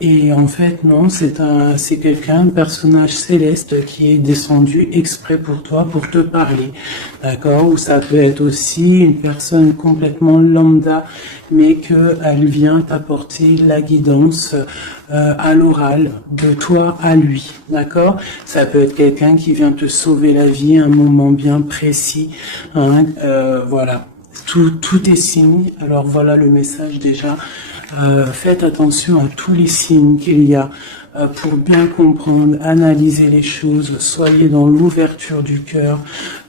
Et en fait, non, c'est quelqu'un, un personnage céleste qui est descendu exprès pour toi, pour te parler, d'accord? Ou ça peut être aussi une personne complètement lambda, mais elle vient t'apporter la guidance à l'oral, de toi à lui, d'accord? Ça peut être quelqu'un qui vient te sauver la vie à un moment bien précis, hein, voilà. Tout est signé. Alors voilà le message déjà. Faites attention à tous les signes qu'il y a pour bien comprendre, analyser les choses. Soyez dans l'ouverture du cœur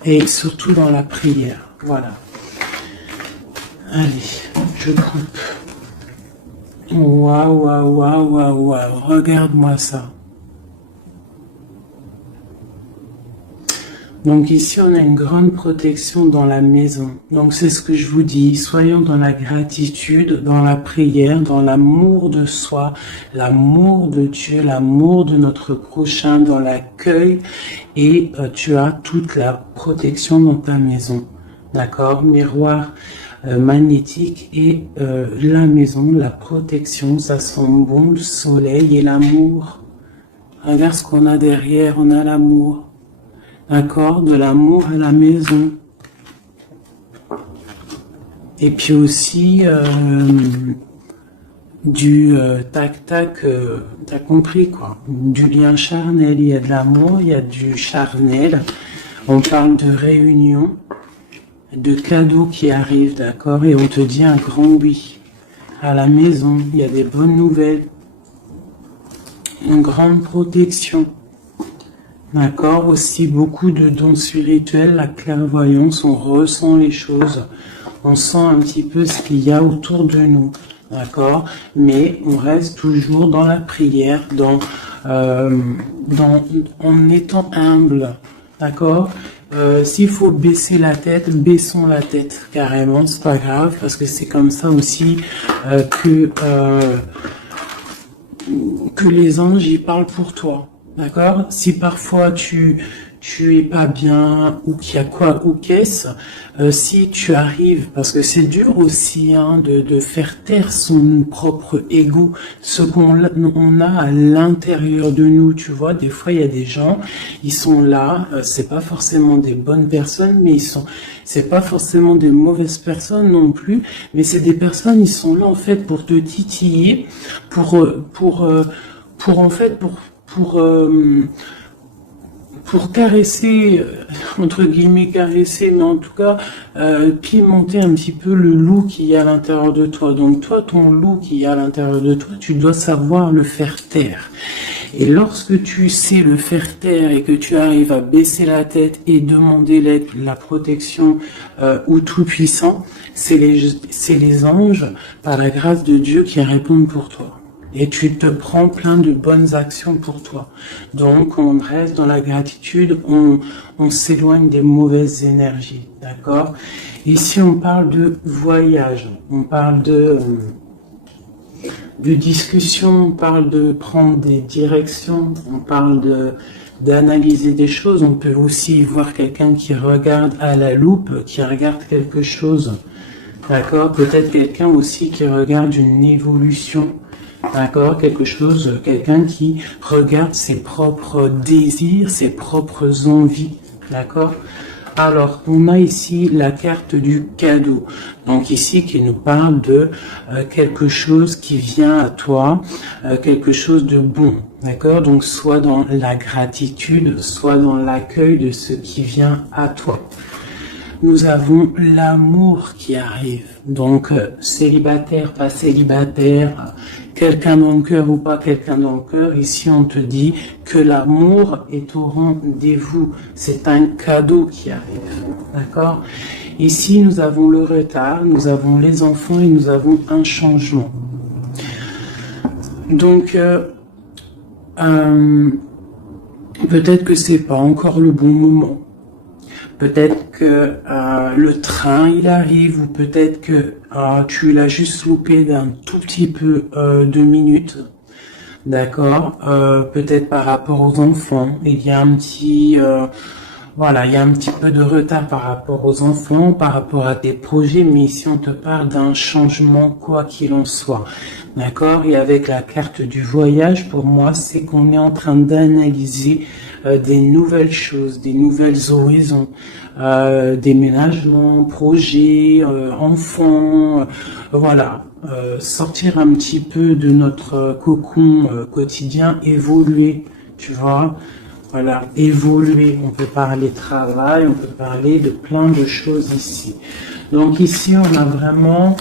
et surtout dans la prière. Voilà. Allez, je coupe. Waouh, waouh, waouh, waouh, waouh. Regarde-moi ça. Donc ici, on a une grande protection dans la maison. Donc c'est ce que je vous dis, soyons dans la gratitude, dans la prière, dans l'amour de soi, l'amour de Dieu, l'amour de notre prochain, dans l'accueil, et tu as toute la protection dans ta maison. D'accord? Miroir magnétique et la maison, la protection, ça sent bon, le soleil et l'amour. Regarde ce qu'on a derrière, on a l'amour. D'accord, de l'amour à la maison. Et puis aussi du tac-tac, t'as compris quoi. Du lien charnel, il y a de l'amour, il y a du charnel. On parle de réunion, de cadeaux qui arrivent, d'accord, et on te dit un grand oui. À la maison, il y a des bonnes nouvelles. Une grande protection. D'accord, aussi beaucoup de dons spirituels, la clairvoyance, on ressent les choses, on sent un petit peu ce qu'il y a autour de nous, d'accord, mais on reste toujours dans la prière, en étant humble, d'accord. S'il faut baisser la tête, baissons la tête carrément, c'est pas grave, parce que c'est comme ça aussi que les anges y parlent pour toi. D'accord? Si parfois tu es pas bien ou qu'il y a quoi ou qu'est-ce, si tu arrives, parce que c'est dur aussi hein, de faire taire son propre ego, ce qu'on a à l'intérieur de nous, tu vois, des fois il y a des gens, ils sont là, c'est pas forcément des bonnes personnes, mais c'est pas forcément des mauvaises personnes non plus, mais c'est des personnes, ils sont là en fait pour te titiller, pour caresser, entre guillemets caresser, mais en tout cas pimenter un petit peu le loup qui y a à l'intérieur de toi. Donc toi, ton loup qui y a à l'intérieur de toi, tu dois savoir le faire taire. Et lorsque tu sais le faire taire et que tu arrives à baisser la tête et demander l'aide, la protection au Tout-Puissant, c'est les anges, par la grâce de Dieu, qui répondent pour toi. Et tu te prends plein de bonnes actions pour toi. Donc, on reste dans la gratitude, on s'éloigne des mauvaises énergies, d'accord? Ici, on parle de voyage, on parle de discussion, on parle de prendre des directions, on parle d'analyser des choses. On peut aussi voir quelqu'un qui regarde à la loupe, qui regarde quelque chose, d'accord? Peut-être quelqu'un aussi qui regarde une évolution. D'accord, quelqu'un qui regarde ses propres désirs, ses propres envies, d'accord. Alors, on a ici la carte du cadeau, donc ici qui nous parle de quelque chose qui vient à toi, quelque chose de bon, d'accord. Donc, soit dans la gratitude, soit dans l'accueil de ce qui vient à toi. Nous avons l'amour qui arrive. Donc, célibataire, pas célibataire, quelqu'un dans le cœur ou pas quelqu'un dans le cœur, ici on te dit que l'amour est au rendez-vous. C'est un cadeau qui arrive. D'accord? Ici, nous avons le retard, nous avons les enfants et nous avons un changement. Donc, peut-être que c'est pas encore le bon moment. Peut-être que le train il arrive, ou peut-être que tu l'as juste loupé d'un tout petit peu de minutes, d'accord. Peut-être par rapport aux enfants, il y a un petit Voilà, il y a un petit peu de retard par rapport aux enfants, par rapport à tes projets, mais ici on te parle d'un changement quoi qu'il en soit. D'accord? Et avec la carte du voyage, pour moi, c'est qu'on est en train d'analyser des nouvelles choses, des nouvelles horizons, déménagements, projets, enfants, voilà. Sortir un petit peu de notre cocon quotidien, évoluer, tu vois? Voilà, évoluer, on peut parler travail, on peut parler de plein de choses ici. Donc ici, on a vraiment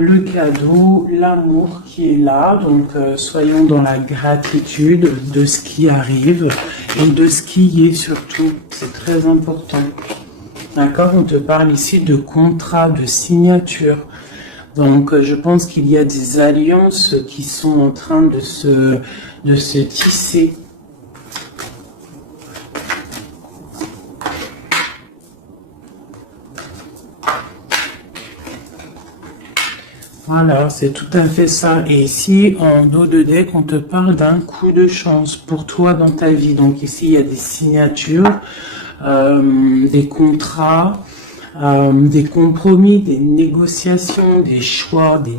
le cadeau, l'amour qui est là. Donc soyons dans la gratitude de ce qui arrive et de ce qui est surtout. C'est très important. D'accord? On te parle ici de contrat, de signature. Donc je pense qu'il y a des alliances qui sont en train de se tisser. Voilà, c'est tout à fait ça. Et ici, en dos de deck, on te parle d'un coup de chance pour toi dans ta vie. Donc ici, il y a des signatures, des contrats, des compromis, des négociations, des choix, des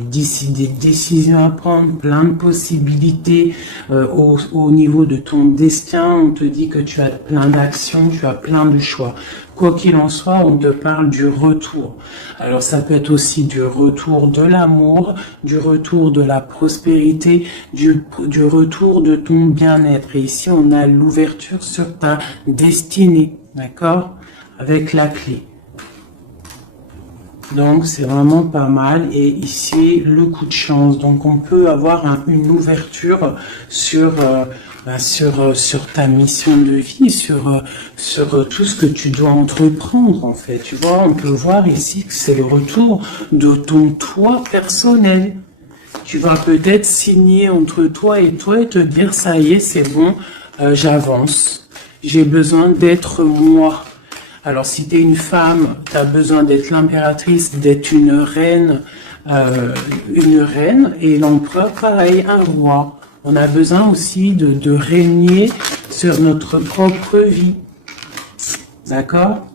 décisions à prendre, plein de possibilités au niveau de ton destin. On te dit que tu as plein d'actions, tu as plein de choix. Quoi qu'il en soit, on te parle du retour. Alors ça peut être aussi du retour de l'amour, du retour de la prospérité, du retour de ton bien-être. Et ici, on a l'ouverture sur ta destinée, d'accord? Avec la clé. Donc c'est vraiment pas mal. Et ici, le coup de chance. Donc on peut avoir une ouverture sur ta mission de vie, sur tout ce que tu dois entreprendre en fait. Tu vois, on peut voir ici que c'est le retour de ton toi personnel. Tu vas peut-être signer entre toi et te dire ça y est, c'est bon, j'avance. J'ai besoin d'être moi. Alors si tu es une femme, tu as besoin d'être l'impératrice, d'être une reine, et l'empereur pareil, un roi. On a besoin aussi de régner sur notre propre vie. D'accord?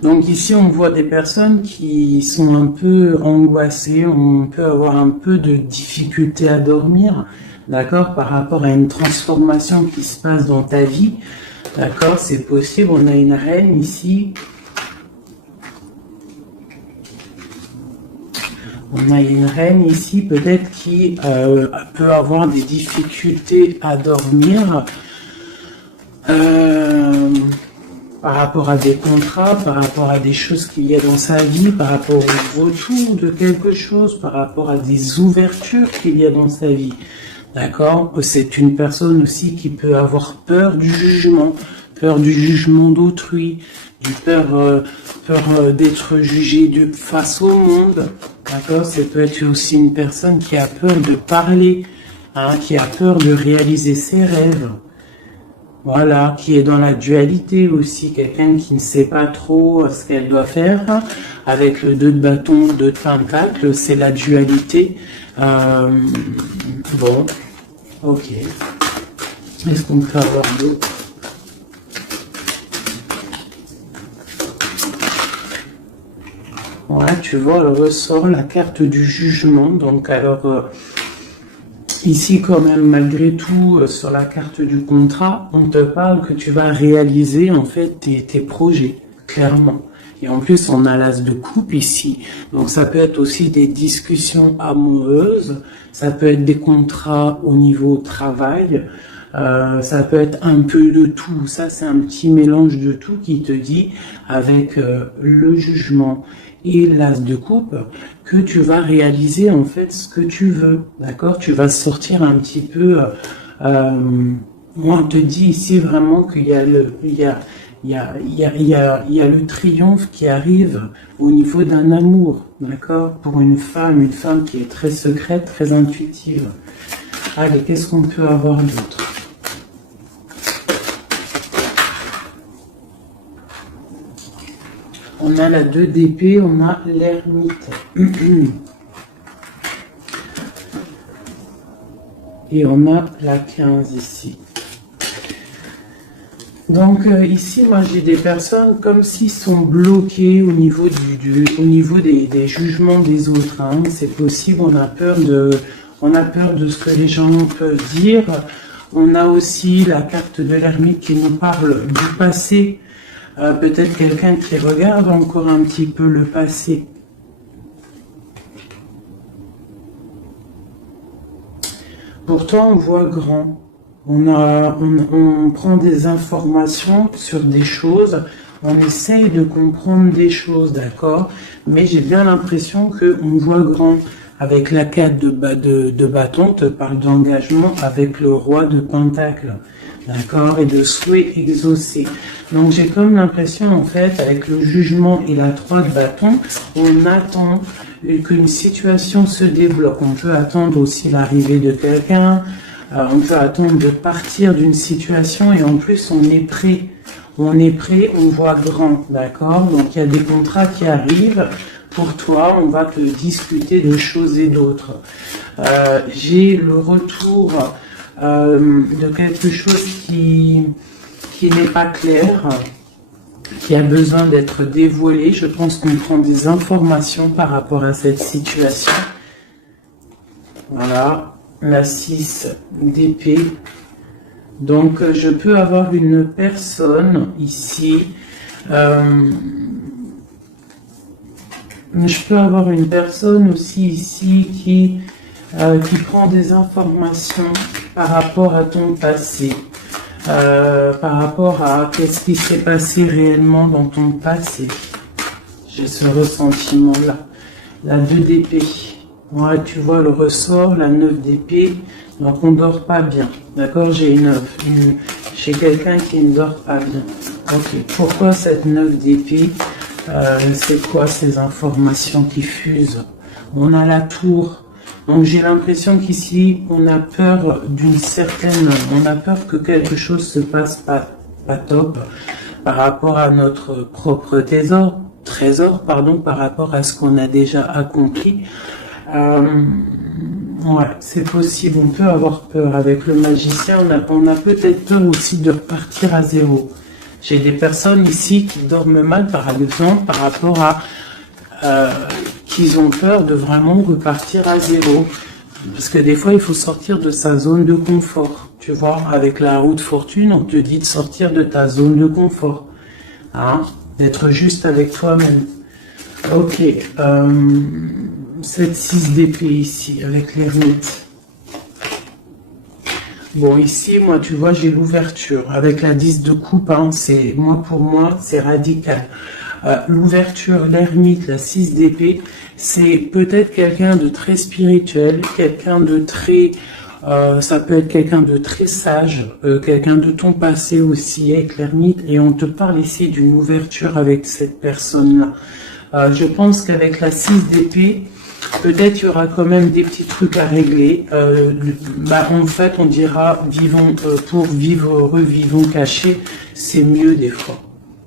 Donc ici, on voit des personnes qui sont un peu angoissées, on peut avoir un peu de difficulté à dormir, d'accord, par rapport à une transformation qui se passe dans ta vie. D'accord, c'est possible, on a une reine ici. On a une reine ici, peut-être qui peut avoir des difficultés à dormir par rapport à des contrats, par rapport à des choses qu'il y a dans sa vie, par rapport au retour de quelque chose, par rapport à des ouvertures qu'il y a dans sa vie. D'accord? C'est une personne aussi qui peut avoir peur du jugement d'autrui, peur d'être jugé face au monde. D'accord? Ça peut être aussi une personne qui a peur de parler, qui a peur de réaliser ses rêves. Voilà, qui est dans la dualité aussi, quelqu'un qui ne sait pas trop ce qu'elle doit faire. Avec le 2 de bâton, 2 de pentacle, c'est la dualité. Bon, ok. Est-ce qu'on peut avoir d'autres? Ouais, tu vois, elle ressort la carte du jugement. Donc, alors, ici, quand même, malgré tout, sur la carte du contrat, on te parle que tu vas réaliser, en fait, tes projets, clairement. Et en plus, on a l'as de coupe ici. Donc, ça peut être aussi des discussions amoureuses. Ça peut être des contrats au niveau travail. Ça peut être un peu de tout. Ça, c'est un petit mélange de tout qui te dit, avec le jugement et l'as de coupe, que tu vas réaliser en fait ce que tu veux, d'accord? Tu vas sortir un petit peu. Moi, on te dit ici vraiment qu'il y a le triomphe qui arrive au niveau d'un amour, d'accord? Pour une femme qui est très secrète, très intuitive. Allez, qu'est-ce qu'on peut avoir d'autre? On a la 2 d'épée, on a l'ermite. Et on a la 15 ici. Donc ici, moi j'ai des personnes comme s'ils sont bloqués au niveau au niveau des jugements des autres. Hein. C'est possible, on a peur de ce que les gens peuvent dire. On a aussi la carte de l'ermite qui nous parle du passé. Peut-être quelqu'un qui regarde encore un petit peu le passé. Pourtant, on voit grand. On prend des informations sur des choses, on essaye de comprendre des choses, d'accord? Mais j'ai bien l'impression qu'on voit grand. Avec la carte de bâton, te parle d'engagement avec le roi de pentacle, d'accord? Et de souhait exaucé. Donc j'ai comme l'impression, en fait, avec le jugement et la 3 de bâton, on attend qu'une situation se débloque. On peut attendre aussi l'arrivée de quelqu'un, on peut attendre de partir d'une situation et en plus on est prêt. On est prêt, on voit grand, d'accord? Donc il y a des contrats qui arrivent. Pour toi, on va te discuter de choses et d'autres. J'ai le retour de quelque chose qui n'est pas clair, qui a besoin d'être dévoilé. Je pense qu'on prend des informations par rapport à cette situation. Voilà, la 6 d'épée. Donc, je peux avoir une personne ici. Je peux avoir une personne aussi ici qui prend des informations par rapport à ton passé, par rapport à qu'est-ce qui s'est passé réellement dans ton passé. J'ai ce ressentiment-là. La 2 d'épée. Ouais, tu vois le ressort, la 9 d'épée. Donc on ne dort pas bien. D'accord, j'ai chez quelqu'un qui ne dort pas bien. Ok, pourquoi cette 9 d'épée? C'est quoi ces informations qui fusent? On a la tour. Donc j'ai l'impression qu'ici, on a peur on a peur que quelque chose se passe pas top par rapport à notre propre trésor, par rapport à ce qu'on a déjà accompli. Ouais, c'est possible, on peut avoir peur. Avec le magicien, on a peut-être peur aussi de repartir à zéro. J'ai des personnes ici qui dorment mal, par exemple, par rapport à qu'ils ont peur de vraiment repartir à zéro. Parce que des fois, il faut sortir de sa zone de confort. Tu vois, avec la roue de fortune, on te dit de sortir de ta zone de confort. Hein, d'être juste avec toi-même. Ok, cette 6 d'épée ici, avec l'ermite. Bon, ici, moi, tu vois, j'ai l'ouverture. Avec la 10 de coupe, hein, pour moi, c'est radical. L'ouverture, l'ermite, la 6 d'épée, c'est peut-être quelqu'un de très spirituel, quelqu'un de très... ça peut être quelqu'un de très sage, quelqu'un de ton passé aussi, avec l'ermite, et on te parle ici d'une ouverture avec cette personne-là. Je pense qu'avec la 6 d'épée, peut-être il y aura quand même des petits trucs à régler. En fait, on dira vivons pour vivre heureux, vivons cachés. C'est mieux des fois.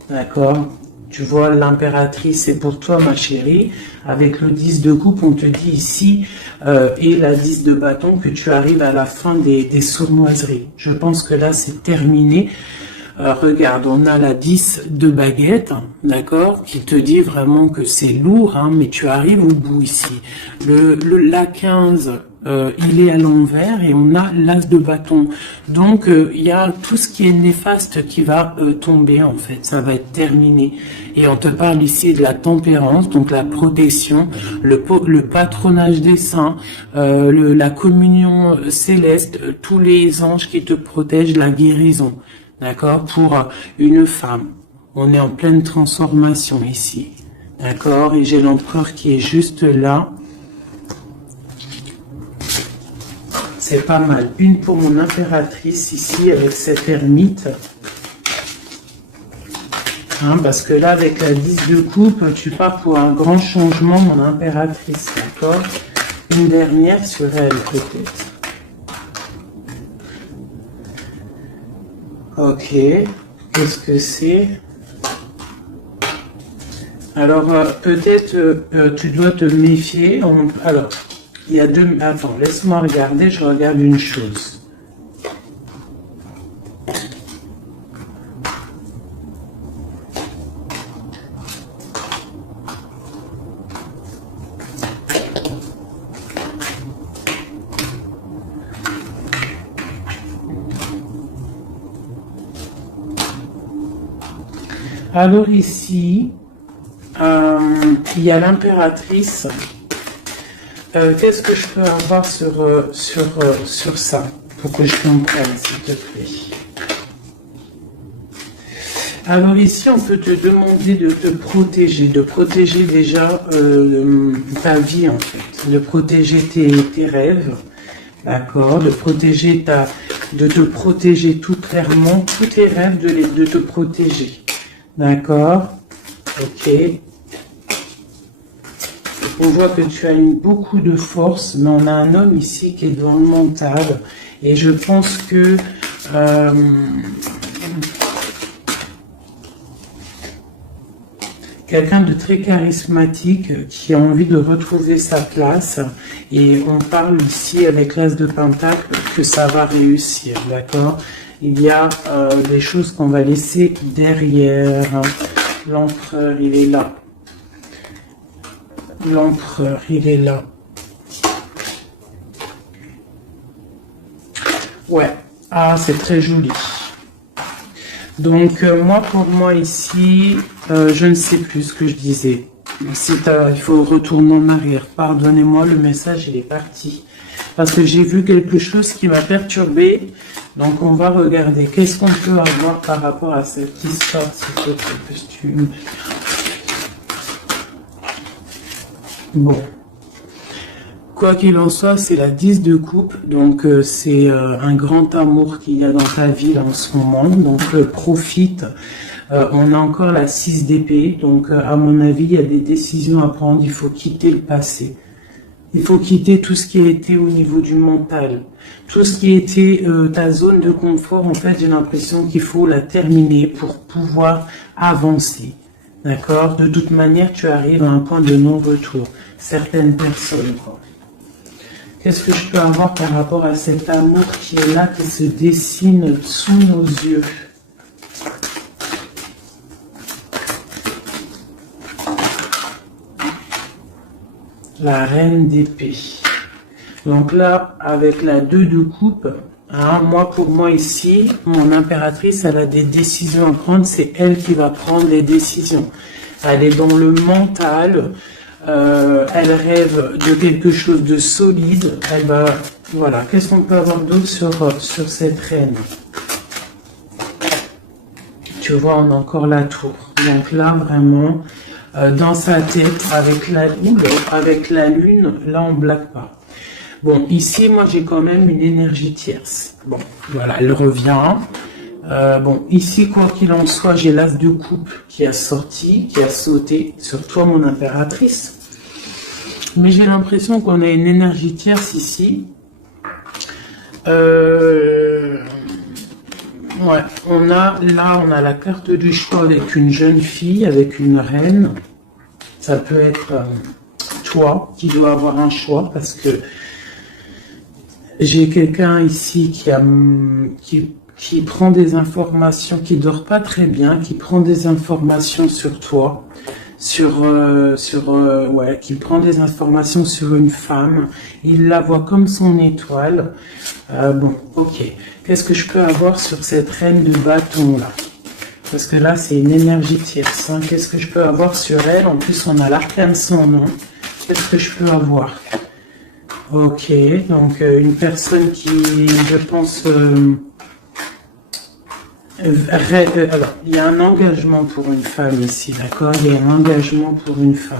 D'accord? Tu vois, l'impératrice, c'est pour toi, ma chérie. Avec le 10 de coupe, on te dit ici, et la 10 de bâton, que tu arrives à la fin des sournoiseries. Je pense que là, c'est terminé. Regarde, on a la 10 de baguette, d'accord, qui te dit vraiment que c'est lourd, hein, mais tu arrives au bout ici. La 15, il est à l'envers et on a l'as de bâton. Donc, il y a tout ce qui est néfaste qui va tomber, en fait. Ça va être terminé. Et on te parle ici de la tempérance, donc la protection, le patronage des saints, la communion céleste, tous les anges qui te protègent, la guérison. D'accord? Pour une femme. On est en pleine transformation ici. D'accord? Et j'ai l'empereur qui est juste là. C'est pas mal. Une pour mon impératrice ici avec cette ermite. Hein, parce que là, avec la 10 de coupe, tu pars pour un grand changement, mon impératrice. D'accord? Une dernière sur elle, peut-être. Ok, qu'est-ce que c'est? Alors, peut-être tu dois te méfier. Alors, il y a deux... Attends, laisse-moi regarder, je regarde une chose. Alors ici, il y a l'impératrice. Qu'est-ce que je peux avoir sur ça, pour que je comprenne, s'il te plaît? Alors ici, on peut te demander de te protéger, de protéger déjà ta vie en fait, de protéger tes rêves, d'accord, de te protéger tout clairement, tous tes rêves, de te protéger, d'accord, ok. On voit que tu as beaucoup de force, mais on a un homme ici qui est dans le mental, et je pense que quelqu'un de très charismatique qui a envie de retrouver sa place, et on parle ici avec l'As de Pentacle que ça va réussir, d'accord? Il y a des choses qu'on va laisser derrière. L'empereur, il est là. L'empereur, il est là. Ouais, ah, c'est très joli. Donc, moi, pour moi, ici, je ne sais plus ce que je disais. Il faut retourner en arrière. Pardonnez-moi, le message, il est parti. Parce que j'ai vu quelque chose qui m'a perturbé. Donc, on va regarder. Qu'est-ce qu'on peut avoir par rapport à cette histoire, s'il te plaît, costume. Bon. Quoi qu'il en soit, c'est la 10 de coupe, donc c'est un grand amour qu'il y a dans ta vie là, en ce moment, donc profite. On a encore la 6 d'épée, donc à mon avis, il y a des décisions à prendre, il faut quitter le passé. Il faut quitter tout ce qui a été au niveau du mental. Tout ce qui était ta zone de confort, en fait, j'ai l'impression qu'il faut la terminer pour pouvoir avancer. D'accord? De toute manière, tu arrives à un point de non-retour. Certaines personnes, quoi. Qu'est-ce que je peux avoir par rapport à cet amour qui est là, qui se dessine sous nos yeux? La reine d'épée. Donc là, avec la 2 de coupe, hein, pour moi ici, mon impératrice, elle a des décisions à prendre. C'est elle qui va prendre les décisions. Elle est dans le mental. Elle rêve de quelque chose de solide. Elle va, voilà. Qu'est-ce qu'on peut avoir d'autre sur cette reine? Tu vois, on a encore la tour. Donc là, vraiment, dans sa tête, avec la lune, là, on blague pas. Bon, ici, moi, j'ai quand même une énergie tierce. Bon, voilà, elle revient. Bon, ici, quoi qu'il en soit, j'ai l'As de coupe qui a sauté sur toi, mon impératrice. Mais j'ai l'impression qu'on a une énergie tierce ici. Ouais, on a la carte du choix avec une jeune fille, avec une reine. Ça peut être toi qui dois avoir un choix, parce que j'ai quelqu'un ici qui prend des informations, qui dort pas très bien, qui prend des informations sur toi, qui prend des informations sur une femme, il la voit comme son étoile. Bon, ok. Qu'est-ce que je peux avoir sur cette reine de bâton là? Parce que là, c'est une énergie tierce. Hein. Qu'est-ce que je peux avoir sur elle? En plus, on a l'arcane sans nom. Qu'est-ce que je peux avoir? Ok, donc une personne qui, je pense... alors, il y a un engagement pour une femme ici, d'accord? Il y a un engagement pour une femme.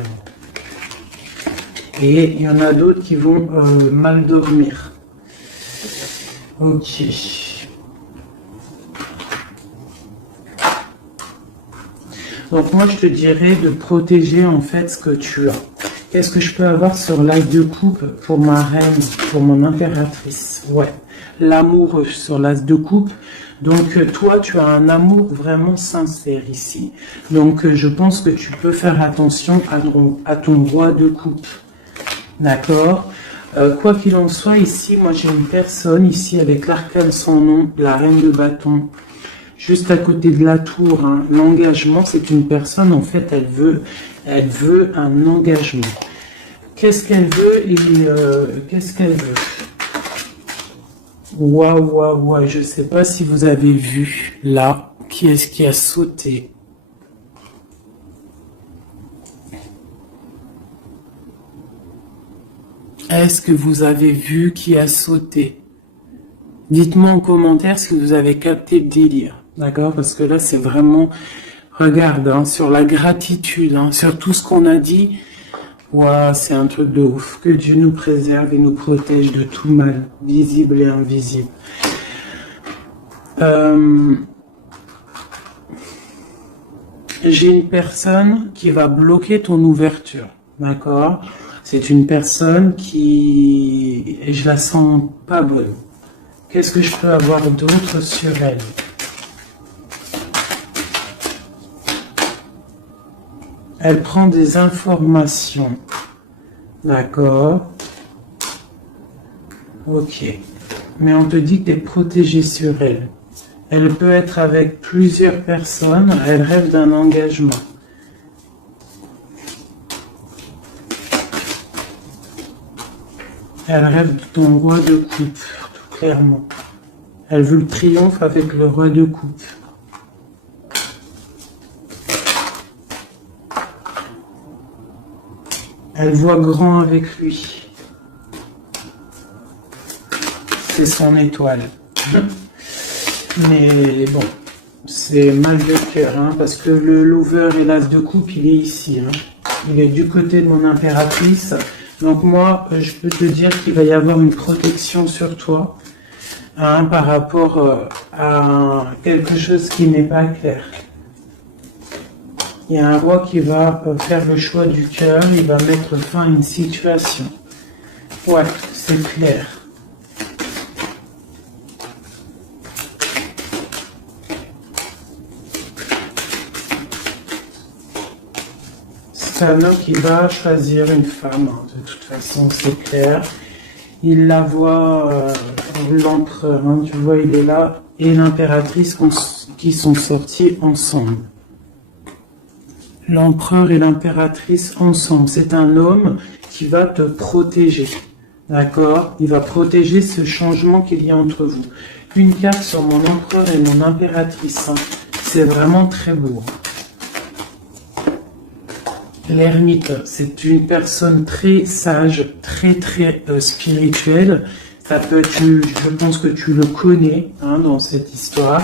Et il y en a d'autres qui vont mal dormir. Ok. Donc moi, je te dirais de protéger en fait ce que tu as. Qu'est-ce que je peux avoir sur l'As de coupe pour ma reine, pour mon impératrice? Ouais, l'amour sur l'As de coupe. Donc toi, tu as un amour vraiment sincère ici. Donc je pense que tu peux faire attention à ton roi de coupe. D'accord? Quoi qu'il en soit, ici, moi j'ai une personne ici avec l'arcane sans nom, la reine de bâton, juste à côté de la tour. Hein. L'engagement, c'est une personne, en fait, elle veut un engagement. Qu'est-ce qu'elle veut et qu'est-ce qu'elle veut? Waouh, je ne sais pas si vous avez vu là, qui est-ce qui a sauté? Est-ce que vous avez vu qui a sauté? Dites-moi en commentaire si vous avez capté le délire. D'accord? Parce que là, c'est vraiment... Regarde, hein, sur la gratitude, hein, sur tout ce qu'on a dit. Waouh, c'est un truc de ouf. Que Dieu nous préserve et nous protège de tout mal, visible et invisible. J'ai une personne qui va bloquer ton ouverture. D'accord? C'est une personne qui... Et je la sens pas bonne. Qu'est-ce que je peux avoir d'autre sur elle? Elle prend des informations. D'accord. Ok. Mais on te dit que tu es protégé sur elle. Elle peut être avec plusieurs personnes. Elle rêve d'un engagement. Elle rêve de ton roi de coupe, tout clairement. Elle veut le triomphe avec le roi de coupe. Elle voit grand avec lui. C'est son étoile. Mais bon, c'est mal de cœur, hein, parce que le lover et l'as de coupe, il est ici. Hein. Il est du côté de mon impératrice. Donc moi, je peux te dire qu'il va y avoir une protection sur toi, hein, par rapport à quelque chose qui n'est pas clair. Il y a un roi qui va faire le choix du cœur, il va mettre fin à une situation. Ouais, c'est clair. C'est un homme qui va choisir une femme, hein, de toute façon, c'est clair. Il la voit, l'empereur, hein, tu vois, il est là, et l'impératrice qui sont sortis ensemble. L'empereur et l'impératrice ensemble. C'est un homme qui va te protéger. D'accord? Il va protéger ce changement qu'il y a entre vous. Une carte sur mon empereur et mon impératrice. Hein. C'est vraiment très beau. L'ermite, c'est une personne très sage, très spirituelle. Ça peut être, je pense que tu le connais, hein, dans cette histoire.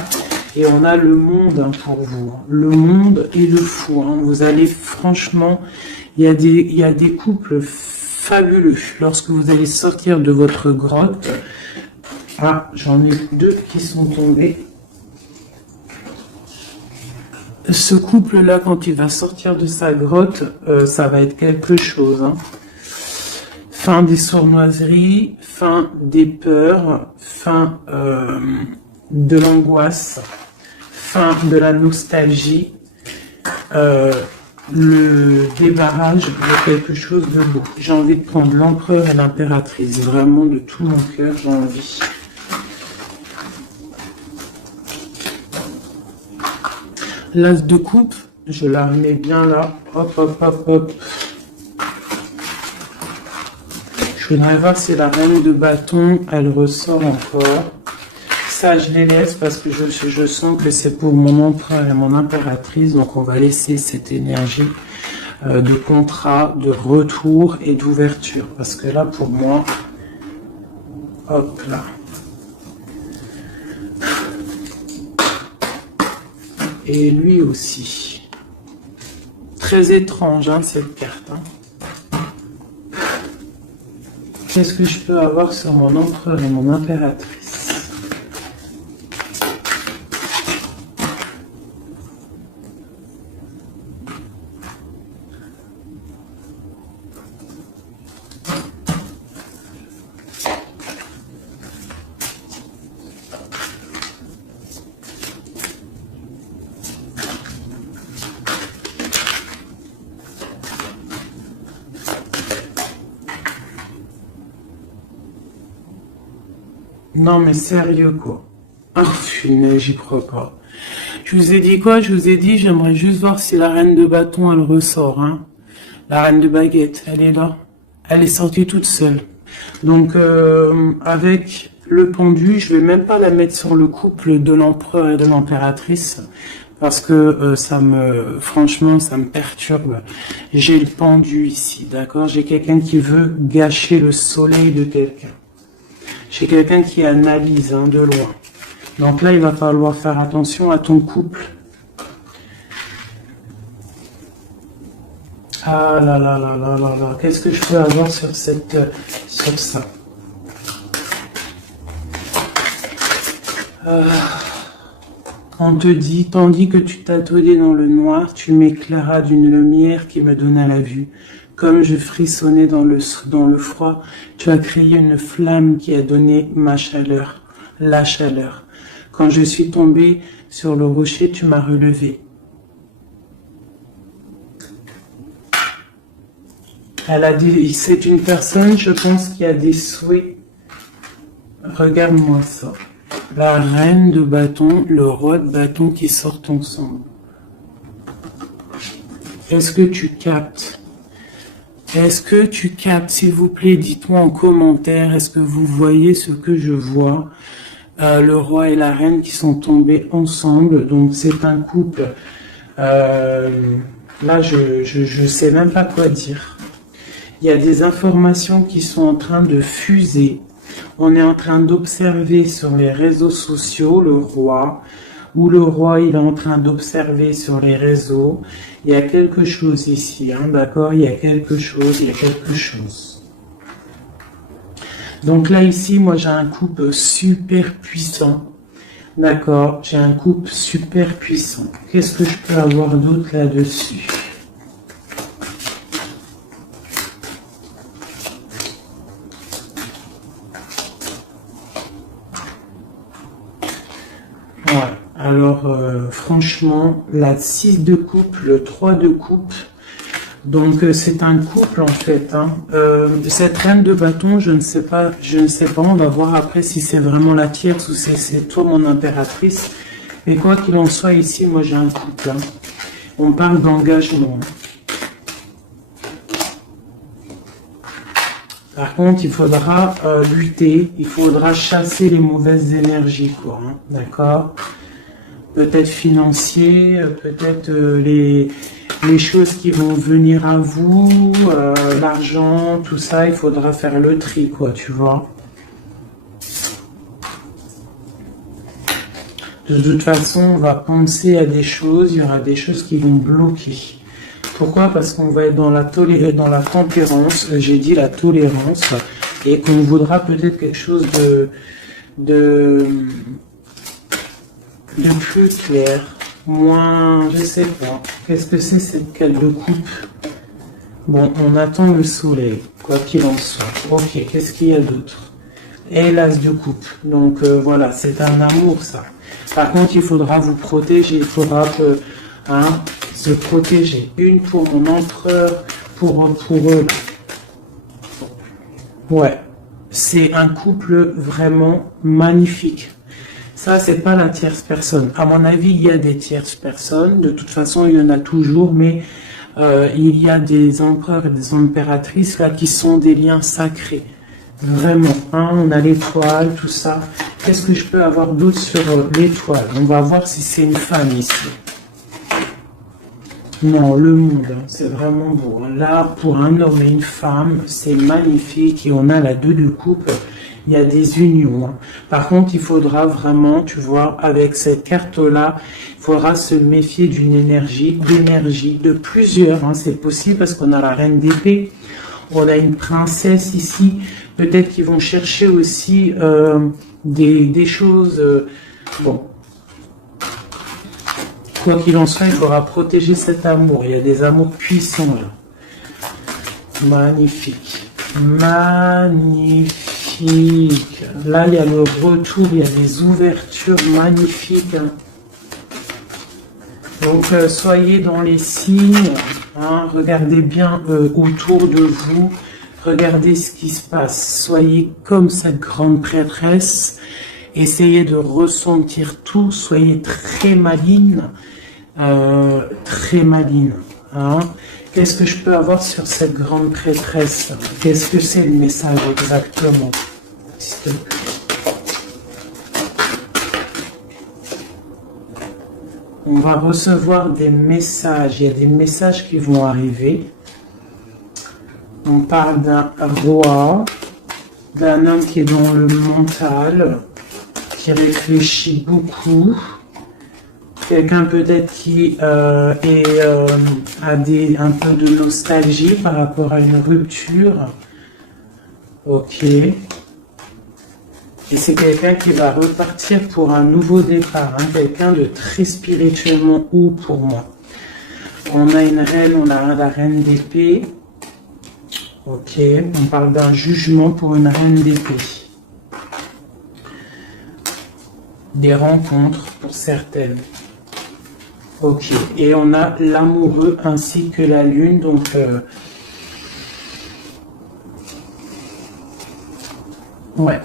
Et on a le monde, hein, pour vous. Le monde et le fou. Hein. Vous allez, franchement, il y a des couples fabuleux. Lorsque vous allez sortir de votre grotte. Ah, j'en ai deux qui sont tombés. Ce couple-là, quand il va sortir de sa grotte, ça va être quelque chose. Hein. Fin des sournoiseries, fin des peurs, fin de l'angoisse, fin de la nostalgie, le débarrage de quelque chose de beau. J'ai envie de prendre l'empereur et l'impératrice, vraiment de tout mon cœur, j'ai envie. L'as de coupe, je la remets bien là, hop, hop, hop, hop. Je voudrais voir si la reine de bâton, elle ressort encore. Ça, je les laisse parce que je sens que c'est pour mon empereur et mon impératrice. Donc, on va laisser cette énergie de contrat, de retour et d'ouverture. Parce que là, pour moi, hop là. Et lui aussi. Très étrange, hein, cette carte. Hein. Qu'est-ce que je peux avoir sur mon empereur et mon impératrice? Non mais sérieux quoi. Ah, j'y crois pas. Je vous ai dit quoi? Je vous ai dit, j'aimerais juste voir si la reine de bâton, elle ressort. Hein. La reine de baguette, elle est là. Elle est sortie toute seule. Donc, avec le pendu, je vais même pas la mettre sur le couple de l'empereur et de l'impératrice. Parce que franchement, ça me perturbe. J'ai le pendu ici, d'accord? J'ai quelqu'un qui veut gâcher le soleil de quelqu'un. J'ai quelqu'un qui analyse de loin. Donc là, il va falloir faire attention à ton couple. Ah là là là là là là, qu'est-ce que je peux avoir sur ça? On te dit, tandis que tu t'attendais dans le noir, tu m'éclairas d'une lumière qui me donna la vue. Comme je frissonnais dans le froid, tu as créé une flamme qui a donné ma chaleur, la chaleur. Quand je suis tombé sur le rocher, tu m'as relevé. Elle a dit, c'est une personne, je pense, qui a des souhaits. Regarde-moi ça. La reine de bâton, le roi de bâton qui sortent ensemble. Est-ce que tu captes? Est-ce que tu captes? S'il vous plaît, dites-moi en commentaire, est-ce que vous voyez ce que je vois? Le roi et la reine qui sont tombés ensemble, donc c'est un couple. Là, je sais même pas quoi dire. Il y a des informations qui sont en train de fuser. On est en train d'observer sur les réseaux sociaux le roi, ou le roi il est en train d'observer sur les réseaux. Il y a quelque chose ici, d'accord? Il y a quelque chose. Donc là ici, moi j'ai un couple super puissant. D'accord, j'ai un couple super puissant. Qu'est-ce que je peux avoir d'autre là-dessus? Alors, franchement, la 6 de coupe, le 3 de coupe, donc c'est un couple en fait. Cette reine de bâton, je ne sais pas, on va voir après si c'est vraiment la tierce ou si c'est toi mon impératrice. Mais quoi qu'il en soit, ici, moi j'ai un couple. On parle d'engagement. Par contre, il faudra lutter, il faudra chasser les mauvaises énergies, quoi. D'accord? Peut-être financier, peut-être les choses qui vont venir à vous, l'argent, tout ça, il faudra faire le tri, quoi, tu vois. De toute façon, on va penser à des choses, il y aura des choses qui vont bloquer. Pourquoi? Parce qu'on va être dans la tempérance, j'ai dit la tolérance, et qu'on voudra peut-être quelque chose de plus clair, moins, je sais pas. Qu'est-ce que c'est cette cale de coupe? Bon, on attend le soleil, quoi qu'il en soit. Ok, qu'est-ce qu'il y a d'autre? Et l'as de coupe. Donc voilà, c'est un amour ça. Par contre, il faudra vous protéger, il faudra se protéger. Une pour mon empereur, pour eux. Ouais, c'est un couple vraiment magnifique. Ça, c'est pas la tierce personne. À mon avis, il y a des tierces personnes. De toute façon, il y en a toujours, mais il y a des empereurs et des impératrices là qui sont des liens sacrés. Vraiment. On a l'étoile, tout ça. Qu'est-ce que je peux avoir d'autre sur l'étoile? On va voir si c'est une femme ici. Non, le monde, c'est vraiment beau. Là, pour un homme et une femme, c'est magnifique. Et on a la 2 de coupe. Il y a des unions. Par contre, il faudra vraiment, tu vois, avec cette carte-là, il faudra se méfier d'énergie, de plusieurs. C'est possible parce qu'on a la reine d'épée, on a une princesse ici. Peut-être qu'ils vont chercher aussi des choses. Bon. Quoi qu'il en soit, il faudra protéger cet amour. Il y a des amours puissants là. Magnifique. Magnifique. Là, il y a le retour, il y a des ouvertures magnifiques. Donc, soyez dans les signes. Regardez bien autour de vous. Regardez ce qui se passe. Soyez comme cette grande prêtresse. Essayez de ressentir tout. Soyez très maligne. Très maligne. Qu'est-ce que je peux avoir sur cette grande prêtresse? Qu'est-ce que c'est le message exactement? S'il te plaît. On va recevoir des messages. Il y a des messages qui vont arriver. On parle d'un roi, d'un homme qui est dans le mental, qui réfléchit beaucoup. Quelqu'un peut-être qui a un peu de nostalgie par rapport à une rupture. Ok. Et c'est quelqu'un qui va repartir pour un nouveau départ. Hein, quelqu'un de très spirituellement haut pour moi. On a une reine, on a la reine d'épée. Ok. On parle d'un jugement pour une reine d'épée. Des rencontres pour certaines. Ok. Et on a l'amoureux ainsi que la lune. Donc... ouais.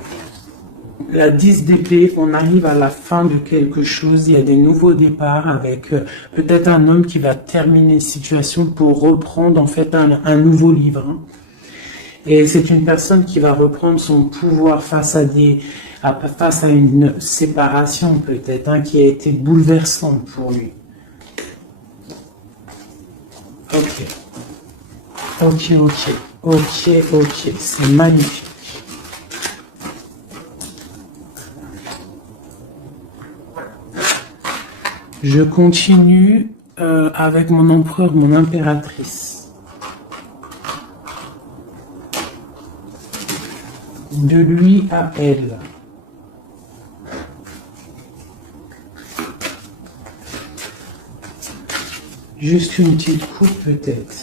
La 10 d'épée, on arrive à la fin de quelque chose, il y a des nouveaux départs avec peut-être un homme qui va terminer une situation pour reprendre en fait un nouveau livre. Hein. Et c'est une personne qui va reprendre son pouvoir face à une séparation peut-être, hein, qui a été bouleversante pour lui. Ok. Ok, ok. Ok, ok. C'est magnifique. Je continue avec mon empereur, mon impératrice. De lui à elle. Juste une petite coupe peut-être.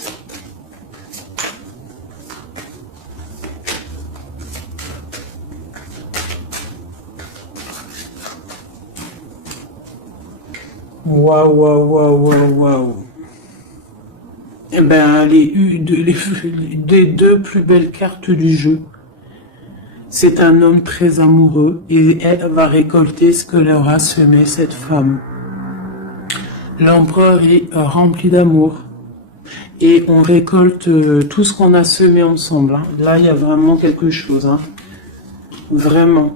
Waouh, waouh, waouh, waouh, waouh. Eh ben, les deux plus belles cartes du jeu. C'est un homme très amoureux et elle va récolter ce que leur a semé cette femme. L'empereur est rempli d'amour et on récolte tout ce qu'on a semé ensemble. Hein. Là, il y a vraiment quelque chose. Hein. Vraiment.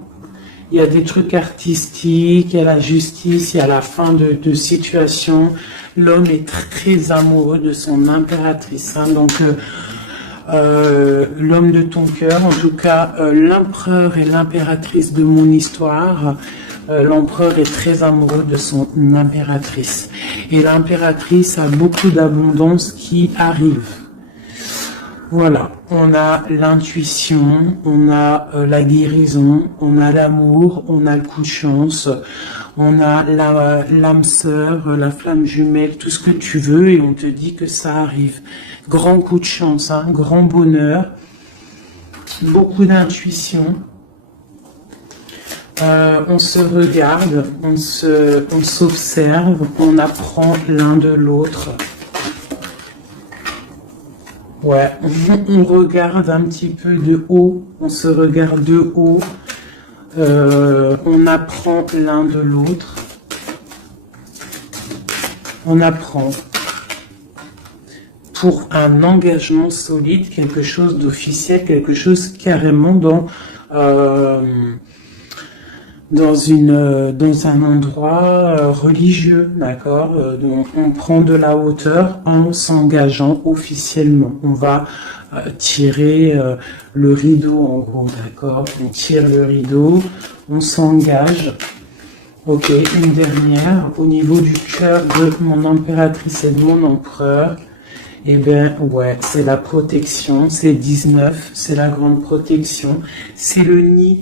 Il y a des trucs artistiques, il y a la justice, il y a la fin de situation. L'homme est très amoureux de son impératrice. Hein. Donc, l'homme de ton cœur, en tout cas, l'empereur et l'impératrice de mon histoire. L'empereur est très amoureux de son impératrice. Et l'impératrice a beaucoup d'abondance qui arrive. Voilà, on a l'intuition, on a la guérison, on a l'amour, on a le coup de chance, on a l'âme sœur, la flamme jumelle, tout ce que tu veux et on te dit que ça arrive. Grand coup de chance, hein, grand bonheur, beaucoup d'intuition. On se regarde, on s'observe, on apprend l'un de l'autre. Ouais, on regarde un petit peu de haut, on se regarde de haut, on apprend l'un de l'autre, on apprend pour un engagement solide, quelque chose d'officiel, quelque chose carrément dans un endroit religieux, d'accord, donc on prend de la hauteur en s'engageant officiellement. On va tirer le rideau en gros, d'accord. On tire le rideau, on s'engage. Ok, une dernière au niveau du cœur de mon impératrice et de mon empereur. Eh bien, ouais, c'est la protection, c'est 19, c'est la grande protection, c'est le nid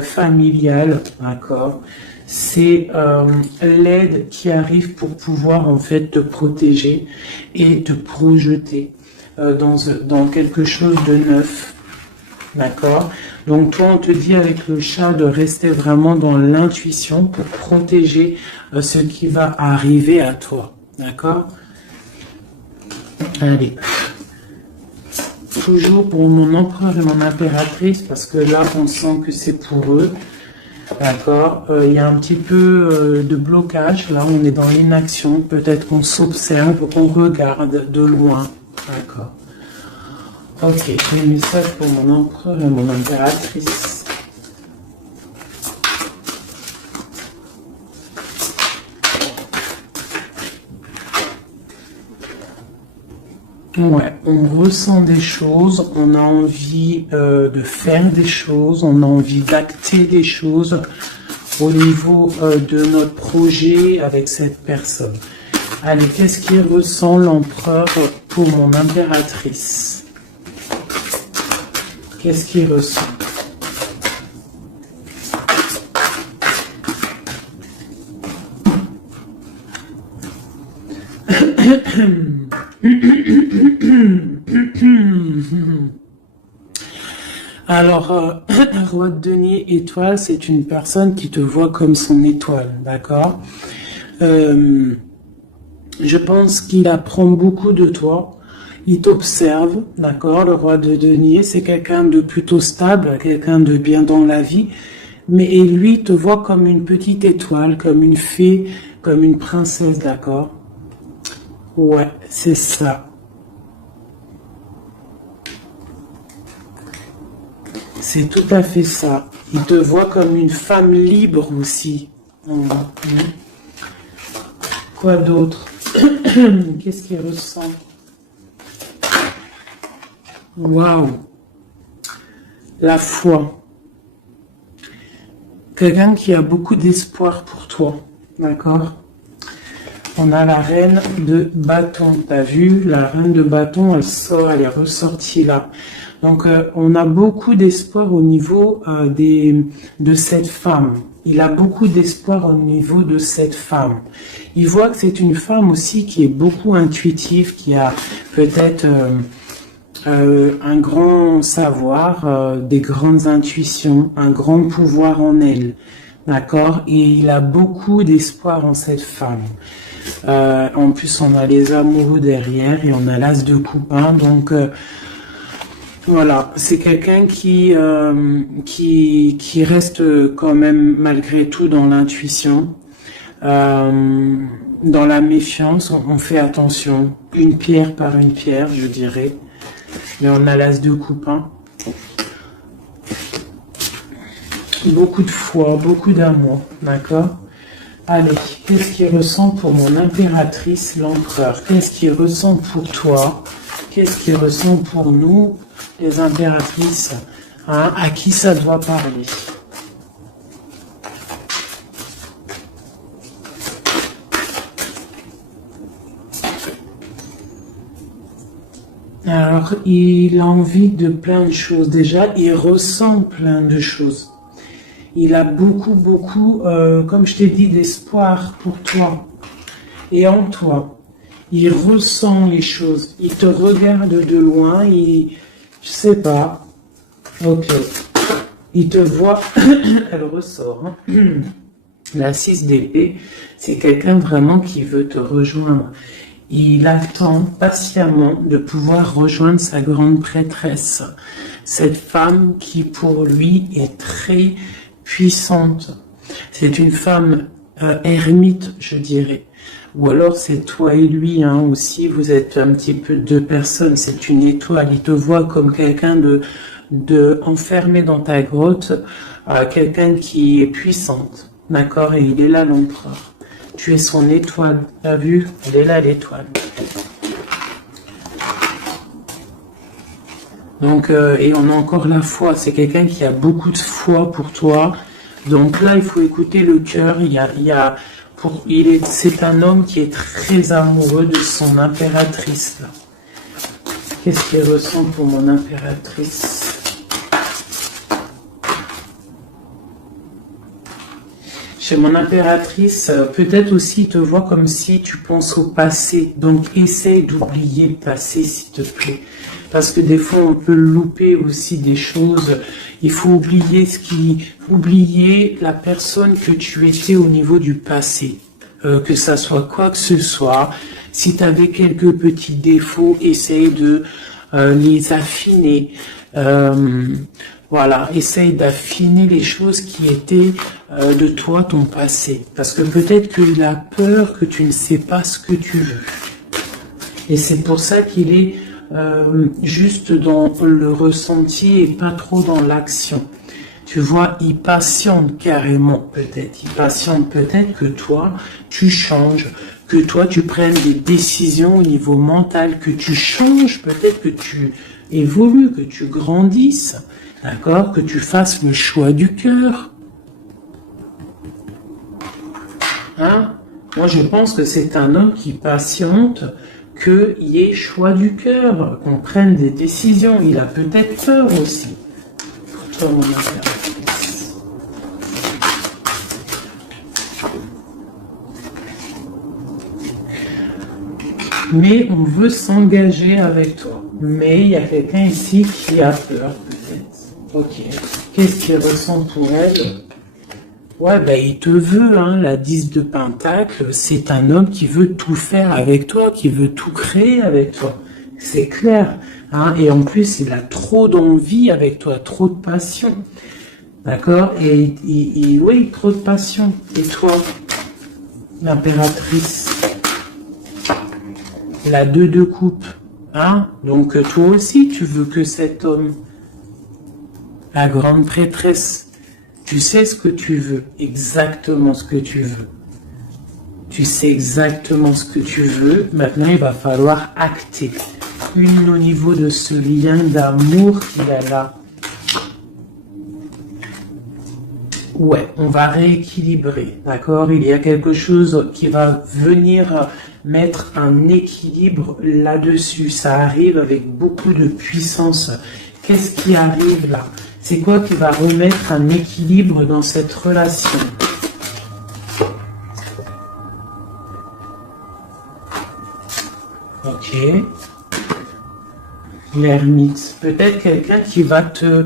familial, d'accord. C'est l'aide qui arrive pour pouvoir en fait te protéger et te projeter dans quelque chose de neuf, d'accord. Donc toi, on te dit avec le chat de rester vraiment dans l'intuition pour protéger ce qui va arriver à toi, d'accord. Allez. Toujours pour mon empereur et mon impératrice, parce que là, on sent que c'est pour eux. D'accord. Il y a un petit peu de blocage. Là, on est dans l'inaction. Peut-être qu'on s'observe, qu'on regarde de loin. D'accord. Ok. Un message pour mon empereur et mon impératrice. Ouais, on ressent des choses, on a envie de faire des choses, on a envie d'acter des choses au niveau de notre projet avec cette personne. Allez, qu'est-ce qu'il ressent l'empereur pour mon impératrice? Qu'est-ce qu'il ressent? Alors, roi de denier étoile, c'est une personne qui te voit comme son étoile, d'accord? Je pense qu'il apprend beaucoup de toi, il t'observe, d'accord? Le roi de denier, c'est quelqu'un de plutôt stable, quelqu'un de bien dans la vie, mais et lui te voit comme une petite étoile, comme une fée, comme une princesse, d'accord? Ouais, c'est ça. C'est tout à fait ça. Il te voit comme une femme libre aussi. Mhm. Quoi d'autre? Qu'est-ce qu'il ressent? Waouh! La foi. Quelqu'un qui a beaucoup d'espoir pour toi. D'accord? On a la reine de bâton. T'as vu? La reine de bâton, elle sort, elle est ressortie là. Donc, on a beaucoup d'espoir au niveau de cette femme. Il a beaucoup d'espoir au niveau de cette femme. Il voit que c'est une femme aussi qui est beaucoup intuitive, qui a peut-être un grand savoir, des grandes intuitions, un grand pouvoir en elle. D'accord? Et il a beaucoup d'espoir en cette femme. En plus, on a les amoureux derrière et on a l'as de coupe. Donc, voilà, c'est quelqu'un qui reste quand même malgré tout dans l'intuition, dans la méfiance. On fait attention, une pierre par une pierre, je dirais. Mais on a l'as de coupe. Beaucoup de foi, beaucoup d'amour, d'accord? Allez, qu'est-ce qu'il ressent pour mon impératrice, l'empereur? Qu'est-ce qu'il ressent pour toi? Qu'est-ce qu'il ressent pour nous, les impératrices? À qui ça doit parler? Alors, il a envie de plein de choses. Déjà, il ressent plein de choses. Il a beaucoup, comme je t'ai dit, d'espoir pour toi et en toi. Il ressent les choses. Il te regarde de loin. Je sais pas. Ok. Il te voit. Elle ressort. La 6 d'épée, c'est quelqu'un vraiment qui veut te rejoindre. Il attend patiemment de pouvoir rejoindre sa grande prêtresse. Cette femme qui, pour lui, est très puissante. C'est une femme ermite, je dirais. Ou alors c'est toi et lui aussi, vous êtes un petit peu deux personnes, c'est une étoile. Il te voit comme quelqu'un de enfermé dans ta grotte, quelqu'un qui est puissante, d'accord? Et il est là l'empereur. Tu es son étoile, t'as vu? Elle est là l'étoile. Donc, et on a encore la foi. C'est quelqu'un qui a beaucoup de foi pour toi. Donc là, il faut écouter le cœur. C'est un homme qui est très amoureux de son impératrice. Là. Qu'est-ce qu'il ressent pour mon impératrice? Chez mon impératrice, peut-être aussi te vois comme si tu penses au passé. Donc essaye d'oublier le passé, s'il te plaît. Parce que des fois, on peut louper aussi des choses. Il faut oublier la personne que tu étais au niveau du passé. Que ça soit quoi que ce soit. Si tu avais quelques petits défauts, essaye de les affiner. Voilà, essaye d'affiner les choses qui étaient de toi, ton passé. Parce que peut-être qu'il a peur que tu ne sais pas ce que tu veux. Et c'est pour ça qu'il est juste dans le ressenti et pas trop dans l'action. Tu vois, il patiente carrément, peut-être. Il patiente peut-être que toi, tu changes, que toi, tu prennes des décisions au niveau mental, que tu changes, peut-être que tu évolues, que tu grandisses, d'accord? Que tu fasses le choix du cœur. Hein? Moi, je pense que c'est un homme qui patiente qu'il y ait choix du cœur, qu'on prenne des décisions. Il a peut-être peur aussi. Pour toi, mon impératrice. Mais on veut s'engager avec toi. Mais il y a quelqu'un ici qui a peur, peut-être. Ok. Qu'est-ce qu'il ressent pour elle? Ouais, ben il te veut, hein, la 10 de Pentacle, c'est un homme qui veut tout faire avec toi, qui veut tout créer avec toi. C'est clair, hein, et en plus, il a trop d'envie avec toi, trop de passion. D'accord? Et oui, trop de passion. Et toi, l'impératrice, la 2 de coupe, hein? Donc toi aussi, tu veux que cet homme, la grande prêtresse, tu sais ce que tu veux, exactement ce que tu veux. Tu sais exactement ce que tu veux. Maintenant, il va falloir acter. Une au niveau de ce lien d'amour qu'il a là. Ouais, on va rééquilibrer, d'accord? Il y a quelque chose qui va venir mettre un équilibre là-dessus. Ça arrive avec beaucoup de puissance. Qu'est-ce qui arrive là? C'est quoi qui va remettre un équilibre dans cette relation? Ok. L'ermite. Peut-être quelqu'un qui va te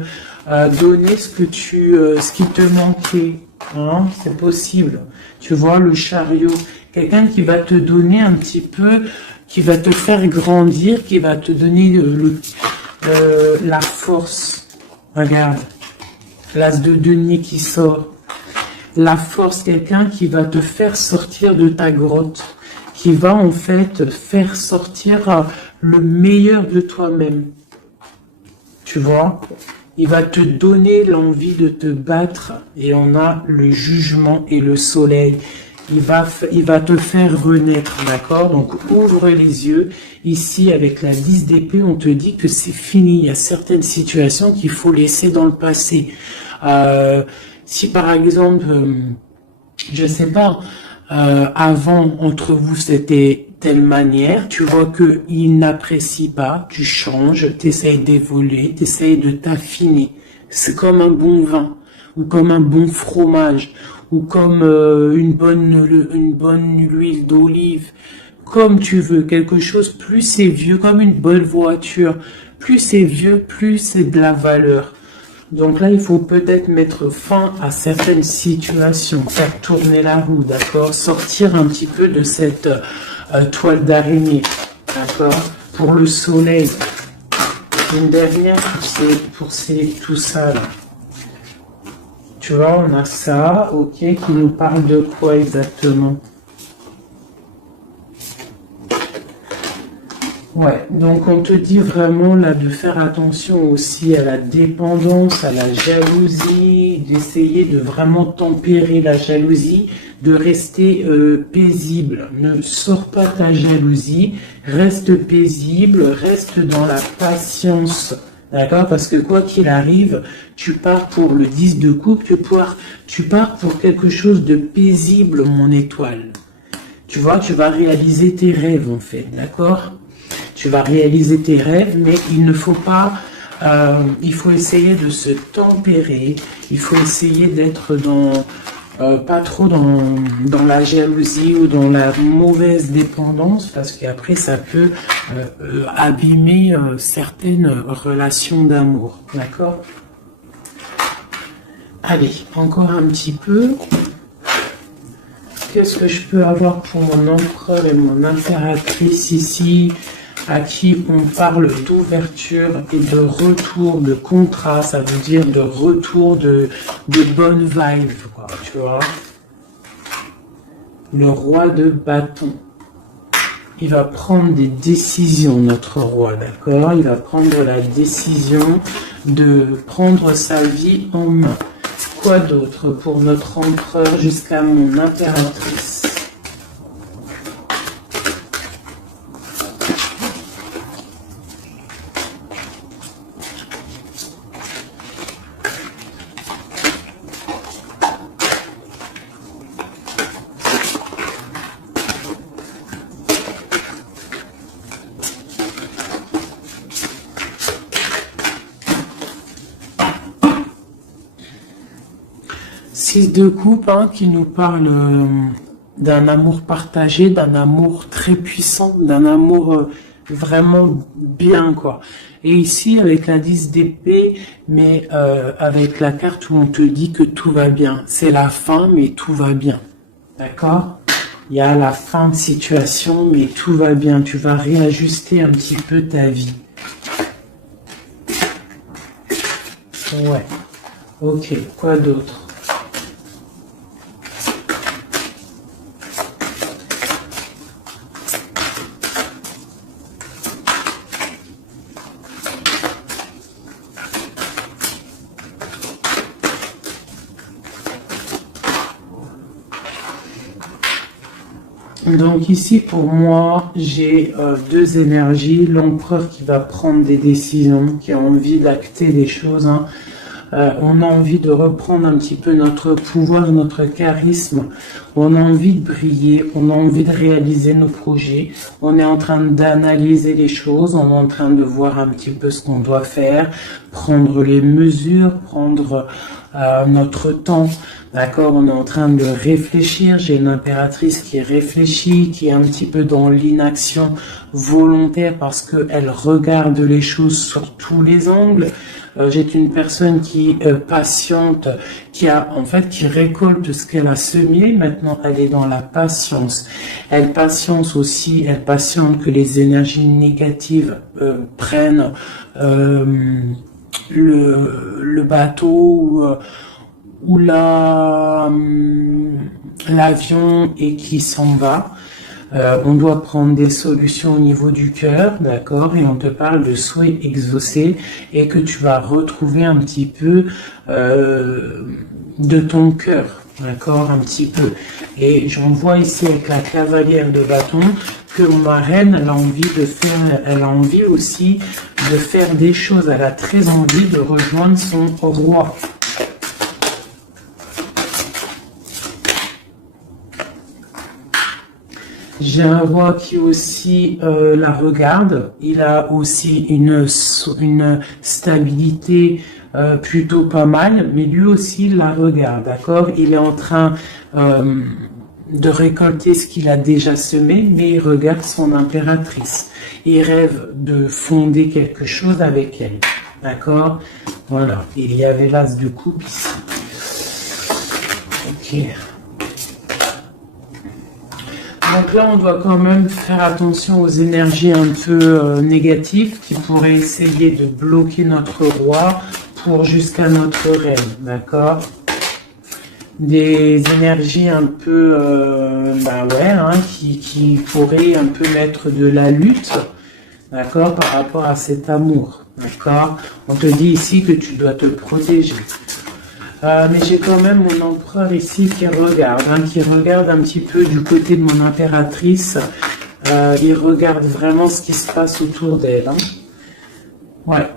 donner ce qui te manquait. Hein? C'est possible. Tu vois, le chariot. Quelqu'un qui va te donner un petit peu, qui va te faire grandir, qui va te donner la force. Regarde, l'as de denier qui sort. La force, quelqu'un qui va te faire sortir de ta grotte, qui va en fait faire sortir le meilleur de toi-même. Tu vois? Il va te donner l'envie de te battre et on a le jugement et le soleil. Il va te faire renaître, d'accord? Donc, ouvre les yeux. Ici, avec la 10 d'épée, on te dit que c'est fini. Il y a certaines situations qu'il faut laisser dans le passé. Si, par exemple, je sais pas, avant, entre vous, c'était telle manière, tu vois que il n'apprécie pas, tu changes, tu essayes d'évoluer, tu essayes de t'affiner. C'est comme un bon vin, ou comme un bon fromage, ou comme une bonne huile d'olive, comme tu veux, quelque chose, plus c'est vieux, comme une bonne voiture, plus c'est vieux, plus c'est de la valeur. Donc là, il faut peut-être mettre fin à certaines situations, faire tourner la roue, d'accord? Sortir un petit peu de cette toile d'araignée, d'accord? Pour le soleil. Une dernière pour tout ça, là. Tu vois, on a ça, ok, qui nous parle de quoi exactement? Ouais, donc on te dit vraiment là de faire attention aussi à la dépendance, à la jalousie, d'essayer de vraiment tempérer la jalousie, de rester paisible. Ne sors pas ta jalousie, reste paisible, reste dans la patience. D'accord? Parce que quoi qu'il arrive, tu pars pour le 10 de coupe, tu pars pour quelque chose de paisible, mon étoile. Tu vois, tu vas réaliser tes rêves en fait, d'accord? Tu vas réaliser tes rêves, mais il ne faut pas, il faut essayer de se tempérer, il faut essayer d'être pas trop dans la jalousie ou dans la mauvaise dépendance, parce qu'après ça peut abîmer certaines relations d'amour, d'accord? Allez, encore un petit peu. Qu'est-ce que je peux avoir pour mon empereur et mon impératrice ici, à qui on parle d'ouverture et de retour, de contrat, ça veut dire de retour de bonnes vibes, quoi, tu vois. Le roi de bâton. Il va prendre des décisions, notre roi, d'accord? Il va prendre la décision de prendre sa vie en main. Quoi d'autre pour notre empereur jusqu'à mon impératrice? Six de coupe hein, qui nous parle d'un amour partagé, d'un amour très puissant, d'un amour vraiment bien quoi. Et ici avec la 10 d'épée, mais avec la carte où on te dit que tout va bien. C'est la fin, mais tout va bien. D'accord? Il y a la fin de situation, mais tout va bien. Tu vas réajuster un petit peu ta vie. Ouais. Ok, quoi d'autre? Donc ici, pour moi, j'ai deux énergies. L'empereur qui va prendre des décisions, qui a envie d'acter des choses. Hein. On a envie de reprendre un petit peu notre pouvoir, notre charisme. On a envie de briller, on a envie de réaliser nos projets. On est en train d'analyser les choses, on est en train de voir un petit peu ce qu'on doit faire, prendre les mesures, prendre notre temps. D'accord, on est en train de réfléchir. J'ai une impératrice qui réfléchit, qui est un petit peu dans l'inaction volontaire parce qu'elle regarde les choses sur tous les angles. J'ai une personne qui patiente, qui récolte ce qu'elle a semé. Maintenant, elle est dans la patience. Elle patiente aussi, elle patiente que les énergies négatives prennent le bateau ou l'avion et qui s'en va. On doit prendre des solutions au niveau du cœur, d'accord, et on te parle de souhaits exaucés et que tu vas retrouver un petit peu de ton cœur, d'accord, un petit peu. Et j'en vois ici avec la cavalière de bâton que ma reine, elle a envie aussi de faire des choses. Elle a très envie de rejoindre son roi. J'ai un roi qui aussi la regarde. Il a aussi une stabilité plutôt pas mal, mais lui aussi la regarde, d'accord? Il est en train de récolter ce qu'il a déjà semé, mais il regarde son impératrice. Il rêve de fonder quelque chose avec elle, d'accord? Voilà, il y avait l'as de coupe ici. Ok. Donc là, on doit quand même faire attention aux énergies un peu négatives qui pourraient essayer de bloquer notre roi pour jusqu'à notre reine, d'accord? Des énergies un peu, qui pourraient un peu mettre de la lutte, d'accord, par rapport à cet amour, d'accord? On te dit ici que tu dois te protéger. Mais j'ai quand même mon empereur ici qui regarde un petit peu du côté de mon impératrice. Il regarde vraiment ce qui se passe autour d'elle. Hein. Ouais,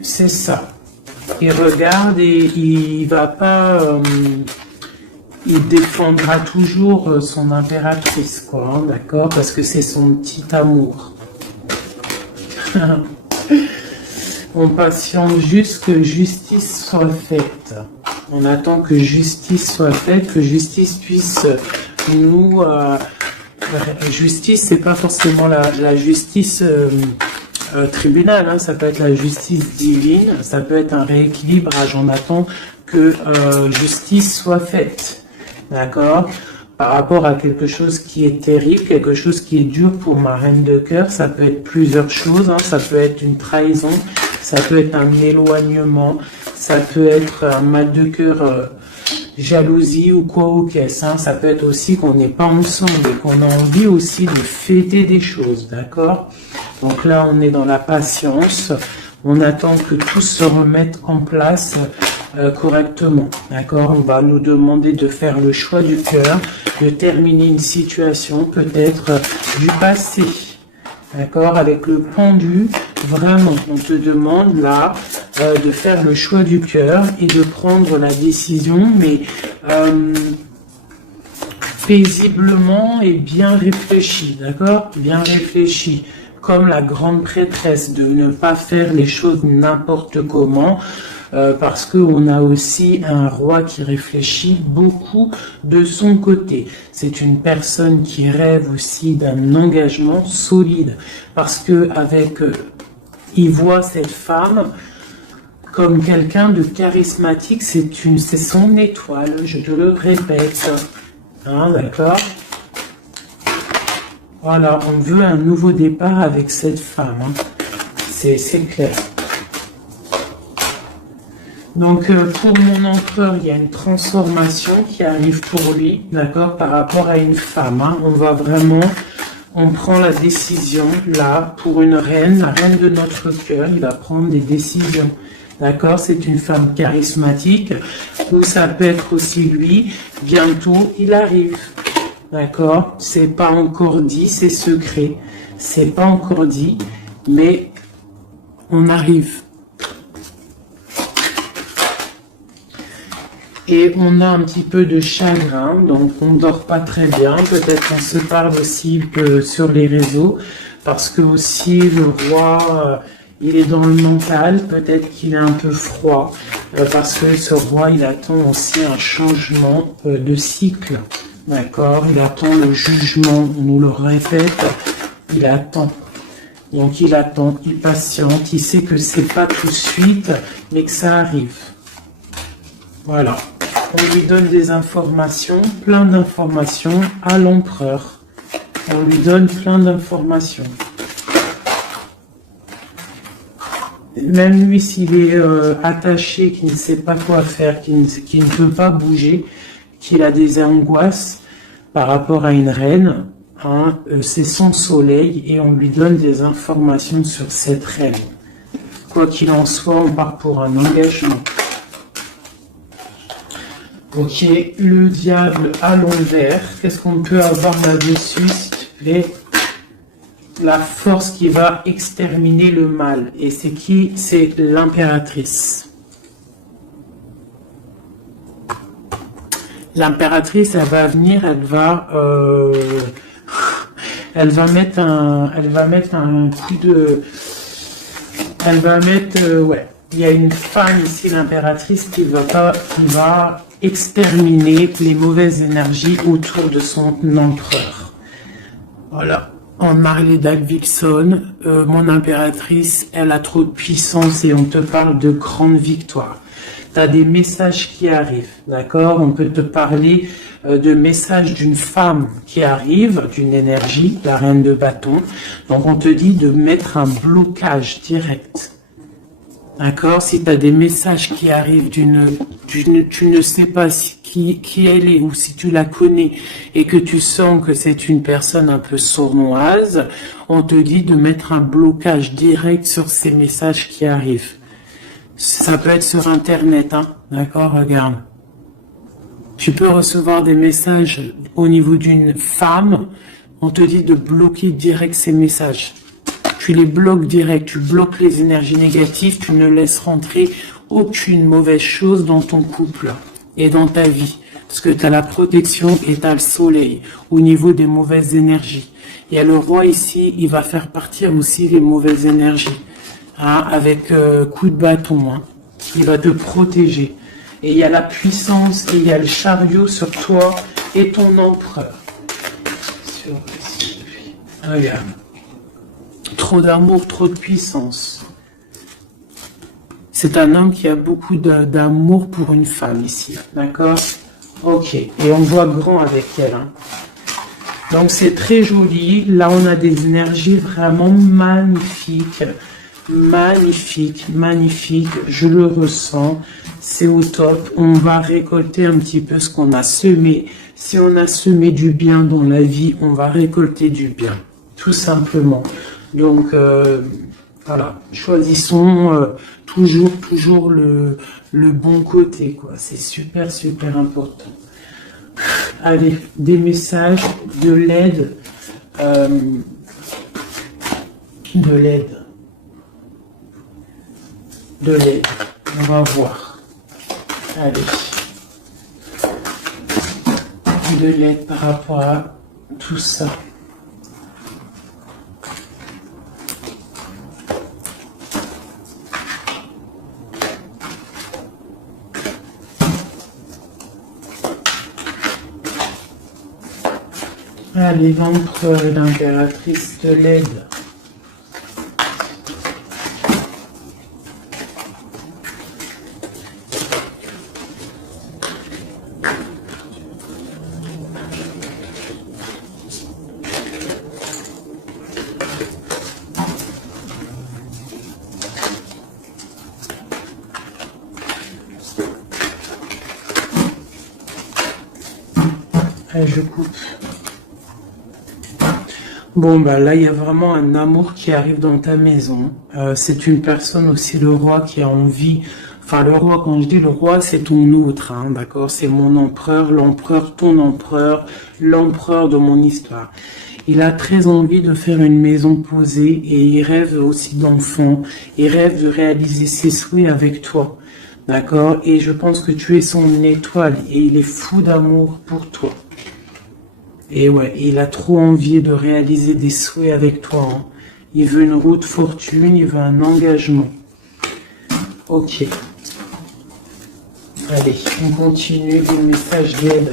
c'est ça. Il regarde et il va pas... il défendra toujours son impératrice, quoi, hein, d'accord? Parce que c'est son petit amour. On patiente juste que justice soit faite. On attend que justice soit faite, que justice puisse nous... justice, c'est pas forcément la justice tribunal, hein, ça peut être la justice divine, ça peut être un rééquilibrage. On attend que justice soit faite. D'accord? Par rapport à quelque chose qui est terrible, quelque chose qui est dur pour ma reine de cœur, ça peut être plusieurs choses, hein. Ça peut être une trahison, ça peut être un éloignement, ça peut être un mal de cœur, jalousie ou quoi ou qu'est-ce, hein. Ça peut être aussi qu'on n'est pas ensemble et qu'on a envie aussi de fêter des choses, d'accord? Donc là, on est dans la patience, on attend que tout se remette en place correctement. D'accord? On va nous demander de faire le choix du cœur, de terminer une situation peut-être du passé. D'accord? Avec le pendu, vraiment, on te demande là de faire le choix du cœur et de prendre la décision, mais paisiblement et bien réfléchi, d'accord? Bien réfléchi, comme la grande prêtresse, de ne pas faire les choses n'importe comment, parce qu'on a aussi un roi qui réfléchit beaucoup de son côté. C'est une personne qui rêve aussi d'un engagement solide, parce que il voit cette femme comme quelqu'un de charismatique, c'est son étoile, je te le répète. Hein, d'accord? Voilà, on veut un nouveau départ avec cette femme. Hein. C'est clair. Donc, pour mon empereur, il y a une transformation qui arrive pour lui, d'accord, par rapport à une femme. Hein. On prend la décision, là, pour une reine, la reine de notre cœur, il va prendre des décisions. D'accord, c'est une femme charismatique, ou ça peut être aussi lui, bientôt il arrive. D'accord, c'est pas encore dit, c'est secret. C'est pas encore dit, mais on arrive. Et on a un petit peu de chagrin, donc on dort pas très bien. Peut-être qu'on se parle aussi sur les réseaux, parce que aussi le roi... il est dans le mental, peut-être qu'il est un peu froid, parce que ce roi, il attend aussi un changement de cycle, d'accord? Il attend le jugement, on nous le répète, il attend. Donc il attend, il patiente, il sait que c'est pas tout de suite, mais que ça arrive. Voilà. On lui donne des informations, plein d'informations à l'empereur. On lui donne plein d'informations. Même lui, s'il est attaché, qui ne sait pas quoi faire, qui ne peut pas bouger, qu'il a des angoisses par rapport à une reine, hein, c'est son soleil et on lui donne des informations sur cette reine. Quoi qu'il en soit, on part pour un engagement. Ok, le diable à l'envers, qu'est-ce qu'on peut avoir là-dessus, s'il te plaît? La force qui va exterminer le mal. Et c'est qui? C'est l'impératrice. L'impératrice, elle va venir, elle va mettre un coup de... ouais. Il y a une femme ici, l'impératrice, qui va exterminer les mauvaises énergies autour de son empereur. Voilà. En Marley Davidson, mon impératrice, elle a trop de puissance et on te parle de grandes victoires. Tu as des messages qui arrivent, d'accord? On peut te parler de messages d'une femme qui arrive, d'une énergie, la reine de bâton. Donc on te dit de mettre un blocage direct. D'accord? Si tu as des messages qui arrivent tu ne sais pas qui elle est ou si tu la connais et que tu sens que c'est une personne un peu sournoise, on te dit de mettre un blocage direct sur ces messages qui arrivent. Ça peut être sur Internet, hein? D'accord? Regarde. Tu peux recevoir des messages au niveau d'une femme, on te dit de bloquer direct ces messages. Tu les bloques direct, tu bloques les énergies négatives, tu ne laisses rentrer aucune mauvaise chose dans ton couple et dans ta vie. Parce que tu as la protection et tu as le soleil au niveau des mauvaises énergies. Il y a le roi ici, il va faire partir aussi les mauvaises énergies. Hein, avec coup de bâton. Hein. Il va te protéger. Et il y a la puissance et il y a le chariot sur toi et ton empereur. Regarde. Trop d'amour, trop de puissance. C'est un homme qui a beaucoup d'amour pour une femme ici, d'accord? Ok, et on voit grand avec elle. Hein. Donc c'est très joli. Là, on a des énergies vraiment magnifiques. Magnifique, magnifique. Je le ressens. C'est au top. On va récolter un petit peu ce qu'on a semé. Si on a semé du bien dans la vie, on va récolter du bien. Tout simplement. Donc, voilà, choisissons toujours le bon côté, quoi. C'est super, super important. Allez, des messages, de l'aide, de l'aide, de l'aide. On va voir. Allez. De l'aide par rapport à tout ça. Allez, l'empereur et l'impératrice de l'aide. Allez, je coupe. Bon, bah là, il y a vraiment un amour qui arrive dans ta maison. C'est une personne aussi, le roi, qui a envie... Enfin, le roi, quand je dis le roi, c'est ton autre, hein, d'accord? C'est mon empereur, l'empereur, ton empereur, l'empereur de mon histoire. Il a très envie de faire une maison posée et il rêve aussi d'enfants. Il rêve de réaliser ses souhaits avec toi, d'accord? Et je pense que tu es son étoile et il est fou d'amour pour toi. Et ouais, il a trop envie de réaliser des souhaits avec toi. Hein. Il veut une route fortune, il veut un engagement. Ok. Allez, on continue les messages d'aide.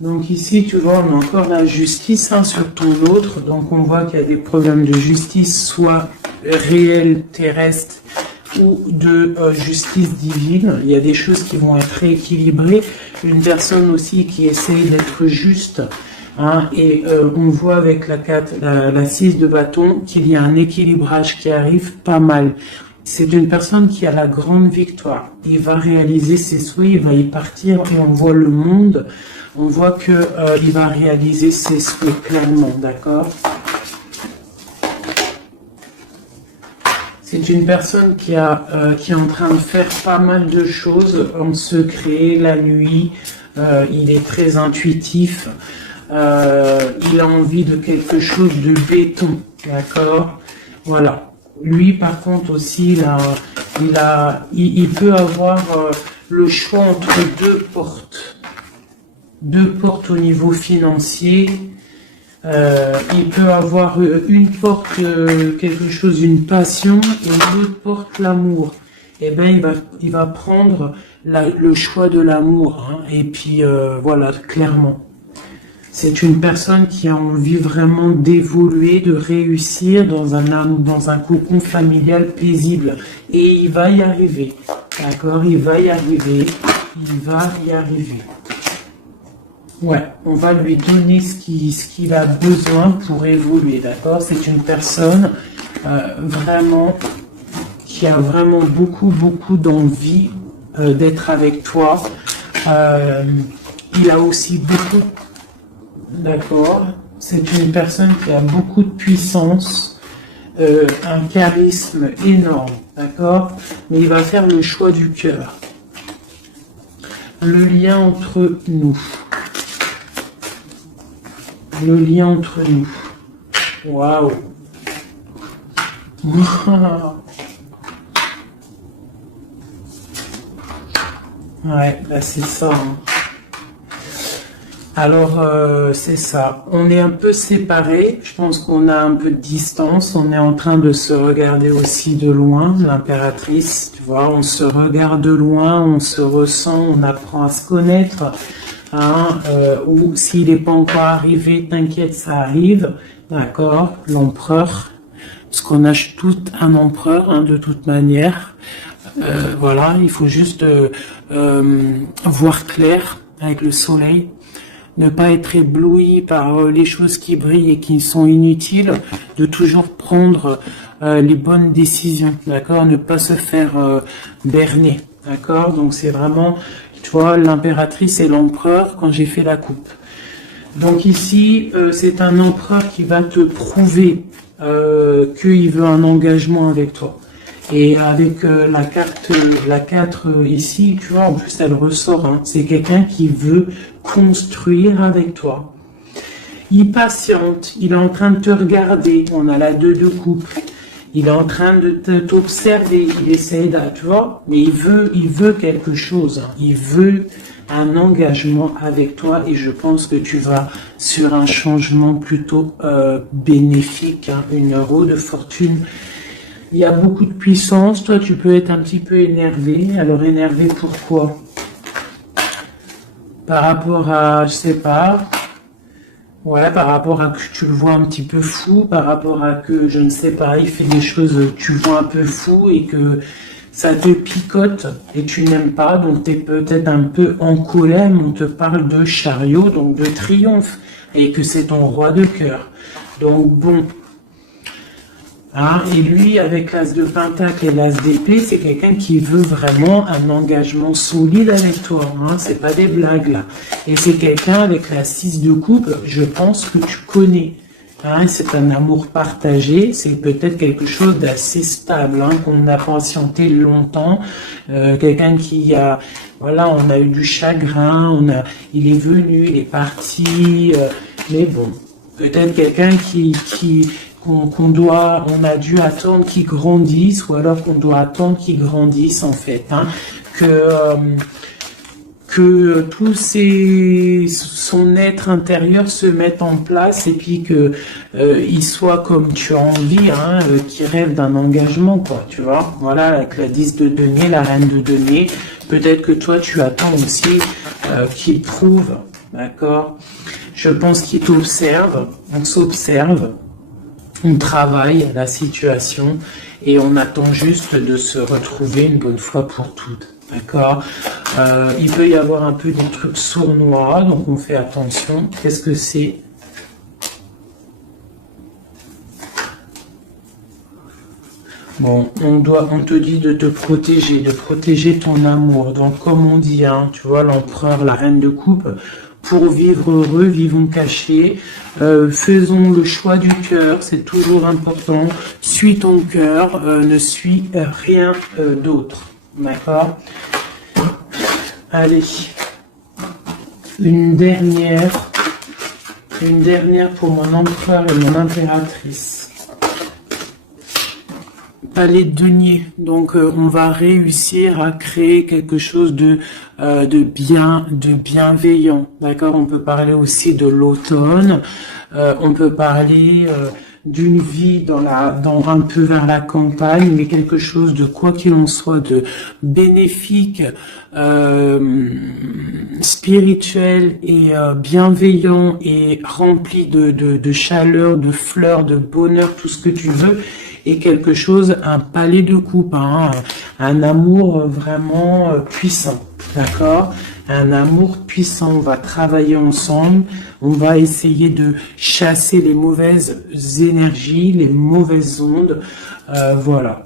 Donc ici, tu vois, on a encore la justice hein, sur ton autre. Donc on voit qu'il y a des problèmes de justice, soit réels, terrestres, ou de justice divine. Il y a des choses qui vont être rééquilibrées. Une personne aussi qui essaye d'être juste. Hein, et on voit avec la 6 de bâton qu'il y a un équilibrage qui arrive pas mal. C'est une personne qui a la grande victoire. Il va réaliser ses souhaits, il va y partir et on voit le monde. On voit que il va réaliser ses souhaits clairement, d'accord? C'est une personne qui est en train de faire pas mal de choses en secret, la nuit. Il est très intuitif. Il a envie de quelque chose de béton, d'accord? Voilà. Lui, par contre, aussi, il peut avoir le choix entre deux portes. Deux portes au niveau financier. Il peut avoir une porte, quelque chose, une passion, et l'autre porte l'amour. Eh ben, il va prendre le choix de l'amour. Hein, et puis, voilà, clairement. C'est une personne qui a envie vraiment d'évoluer, de réussir dans un cocon familial paisible. Et il va y arriver. D'accord? Il va y arriver. Il va y arriver. Ouais, on va lui donner ce qu'il a besoin pour évoluer. D'accord? C'est une personne vraiment qui a vraiment beaucoup d'envie d'être avec toi. Il a aussi beaucoup... D'accord. C'est une personne qui a beaucoup de puissance, un charisme énorme, d'accord. Mais il va faire le choix du cœur. Le lien entre nous. Le lien entre nous. Waouh. Ouais, là c'est ça. Hein. Alors, c'est ça. On est un peu séparés. Je pense qu'on a un peu de distance. On est en train de se regarder aussi de loin, l'impératrice. Tu vois, on se regarde de loin, on se ressent, on apprend à se connaître. Hein, ou s'il n'est pas encore arrivé, t'inquiète, ça arrive. D'accord, l'empereur. Parce qu'on a tout un empereur, hein, de toute manière. Voilà, il faut juste voir clair avec le soleil. Ne pas être ébloui par les choses qui brillent et qui sont inutiles, de toujours prendre les bonnes décisions, d'accord, ne pas se faire berner, d'accord. Donc c'est vraiment, tu vois, l'impératrice et l'empereur quand j'ai fait la coupe. Donc ici, c'est un empereur qui va te prouver qu'il veut un engagement avec toi. Et avec la 4 ici, tu vois, en plus elle ressort, hein, c'est quelqu'un qui veut construire avec toi. Il patiente, il est en train de te regarder, on a la 2 de coupe, il est en train de t'observer, il essaie de, tu vois, mais il veut quelque chose, hein, il veut un engagement avec toi et je pense que tu vas sur un changement plutôt bénéfique, hein, une roue de fortune. Il y a beaucoup de puissance, toi tu peux être un petit peu énervé. Alors énervé pourquoi? Par rapport à, je sais pas, voilà, par rapport à que tu le vois un petit peu fou, par rapport à que, je ne sais pas, il fait des choses, tu le vois un peu fou et que ça te picote et tu n'aimes pas, donc tu es peut-être un peu en colère, mais on te parle de chariot, donc de triomphe, et que c'est ton roi de cœur. Donc bon, hein, et lui, avec l'as de pentacle et l'as d'épée, c'est quelqu'un qui veut vraiment un engagement solide avec toi. Hein, c'est pas des blagues là. Et c'est quelqu'un avec la 6 de coupe, je pense que tu connais. Hein, c'est un amour partagé, c'est peut-être quelque chose d'assez stable, hein, qu'on a patienté longtemps. Quelqu'un qui a, voilà, on a eu du chagrin, il est venu, il est parti, mais bon, peut-être quelqu'un on a dû attendre qu'il grandisse, ou alors qu'on doit attendre qu'il grandisse en fait, hein, que son être intérieur se mette en place et puis que il soit comme tu as envie, hein, qui rêve d'un engagement, quoi, tu vois. Voilà, avec la 10 de denier, la reine de denier, peut-être que toi tu attends aussi qu'il prouve, d'accord. Je pense qu'il t'observe, on s'observe. On travaille la situation et on attend juste de se retrouver une bonne fois pour toutes. D'accord. Il peut y avoir un peu des trucs sournois, donc on fait attention. Qu'est-ce que c'est? Bon, on te dit de te protéger, de protéger ton amour. Donc comme on dit, hein, tu vois, l'empereur, la reine de coupe, pour vivre heureux, vivons cachés, faisons le choix du cœur, c'est toujours important. Suis ton cœur, ne suis rien d'autre. D'accord? Allez, une dernière pour mon empereur et mon impératrice. Palais de denier, donc on va réussir à créer quelque chose de bienveillant, d'accord. On peut parler aussi de l'automne, on peut parler d'une vie dans un peu vers la campagne, mais quelque chose de, quoi qu'il en soit, de bénéfique, spirituel et bienveillant et rempli de chaleur, de fleurs, de bonheur, tout ce que tu veux. Et quelque chose, un palais de coupe, hein, un amour vraiment puissant, d'accord? Un amour puissant, on va travailler ensemble, on va essayer de chasser les mauvaises énergies, les mauvaises ondes, voilà.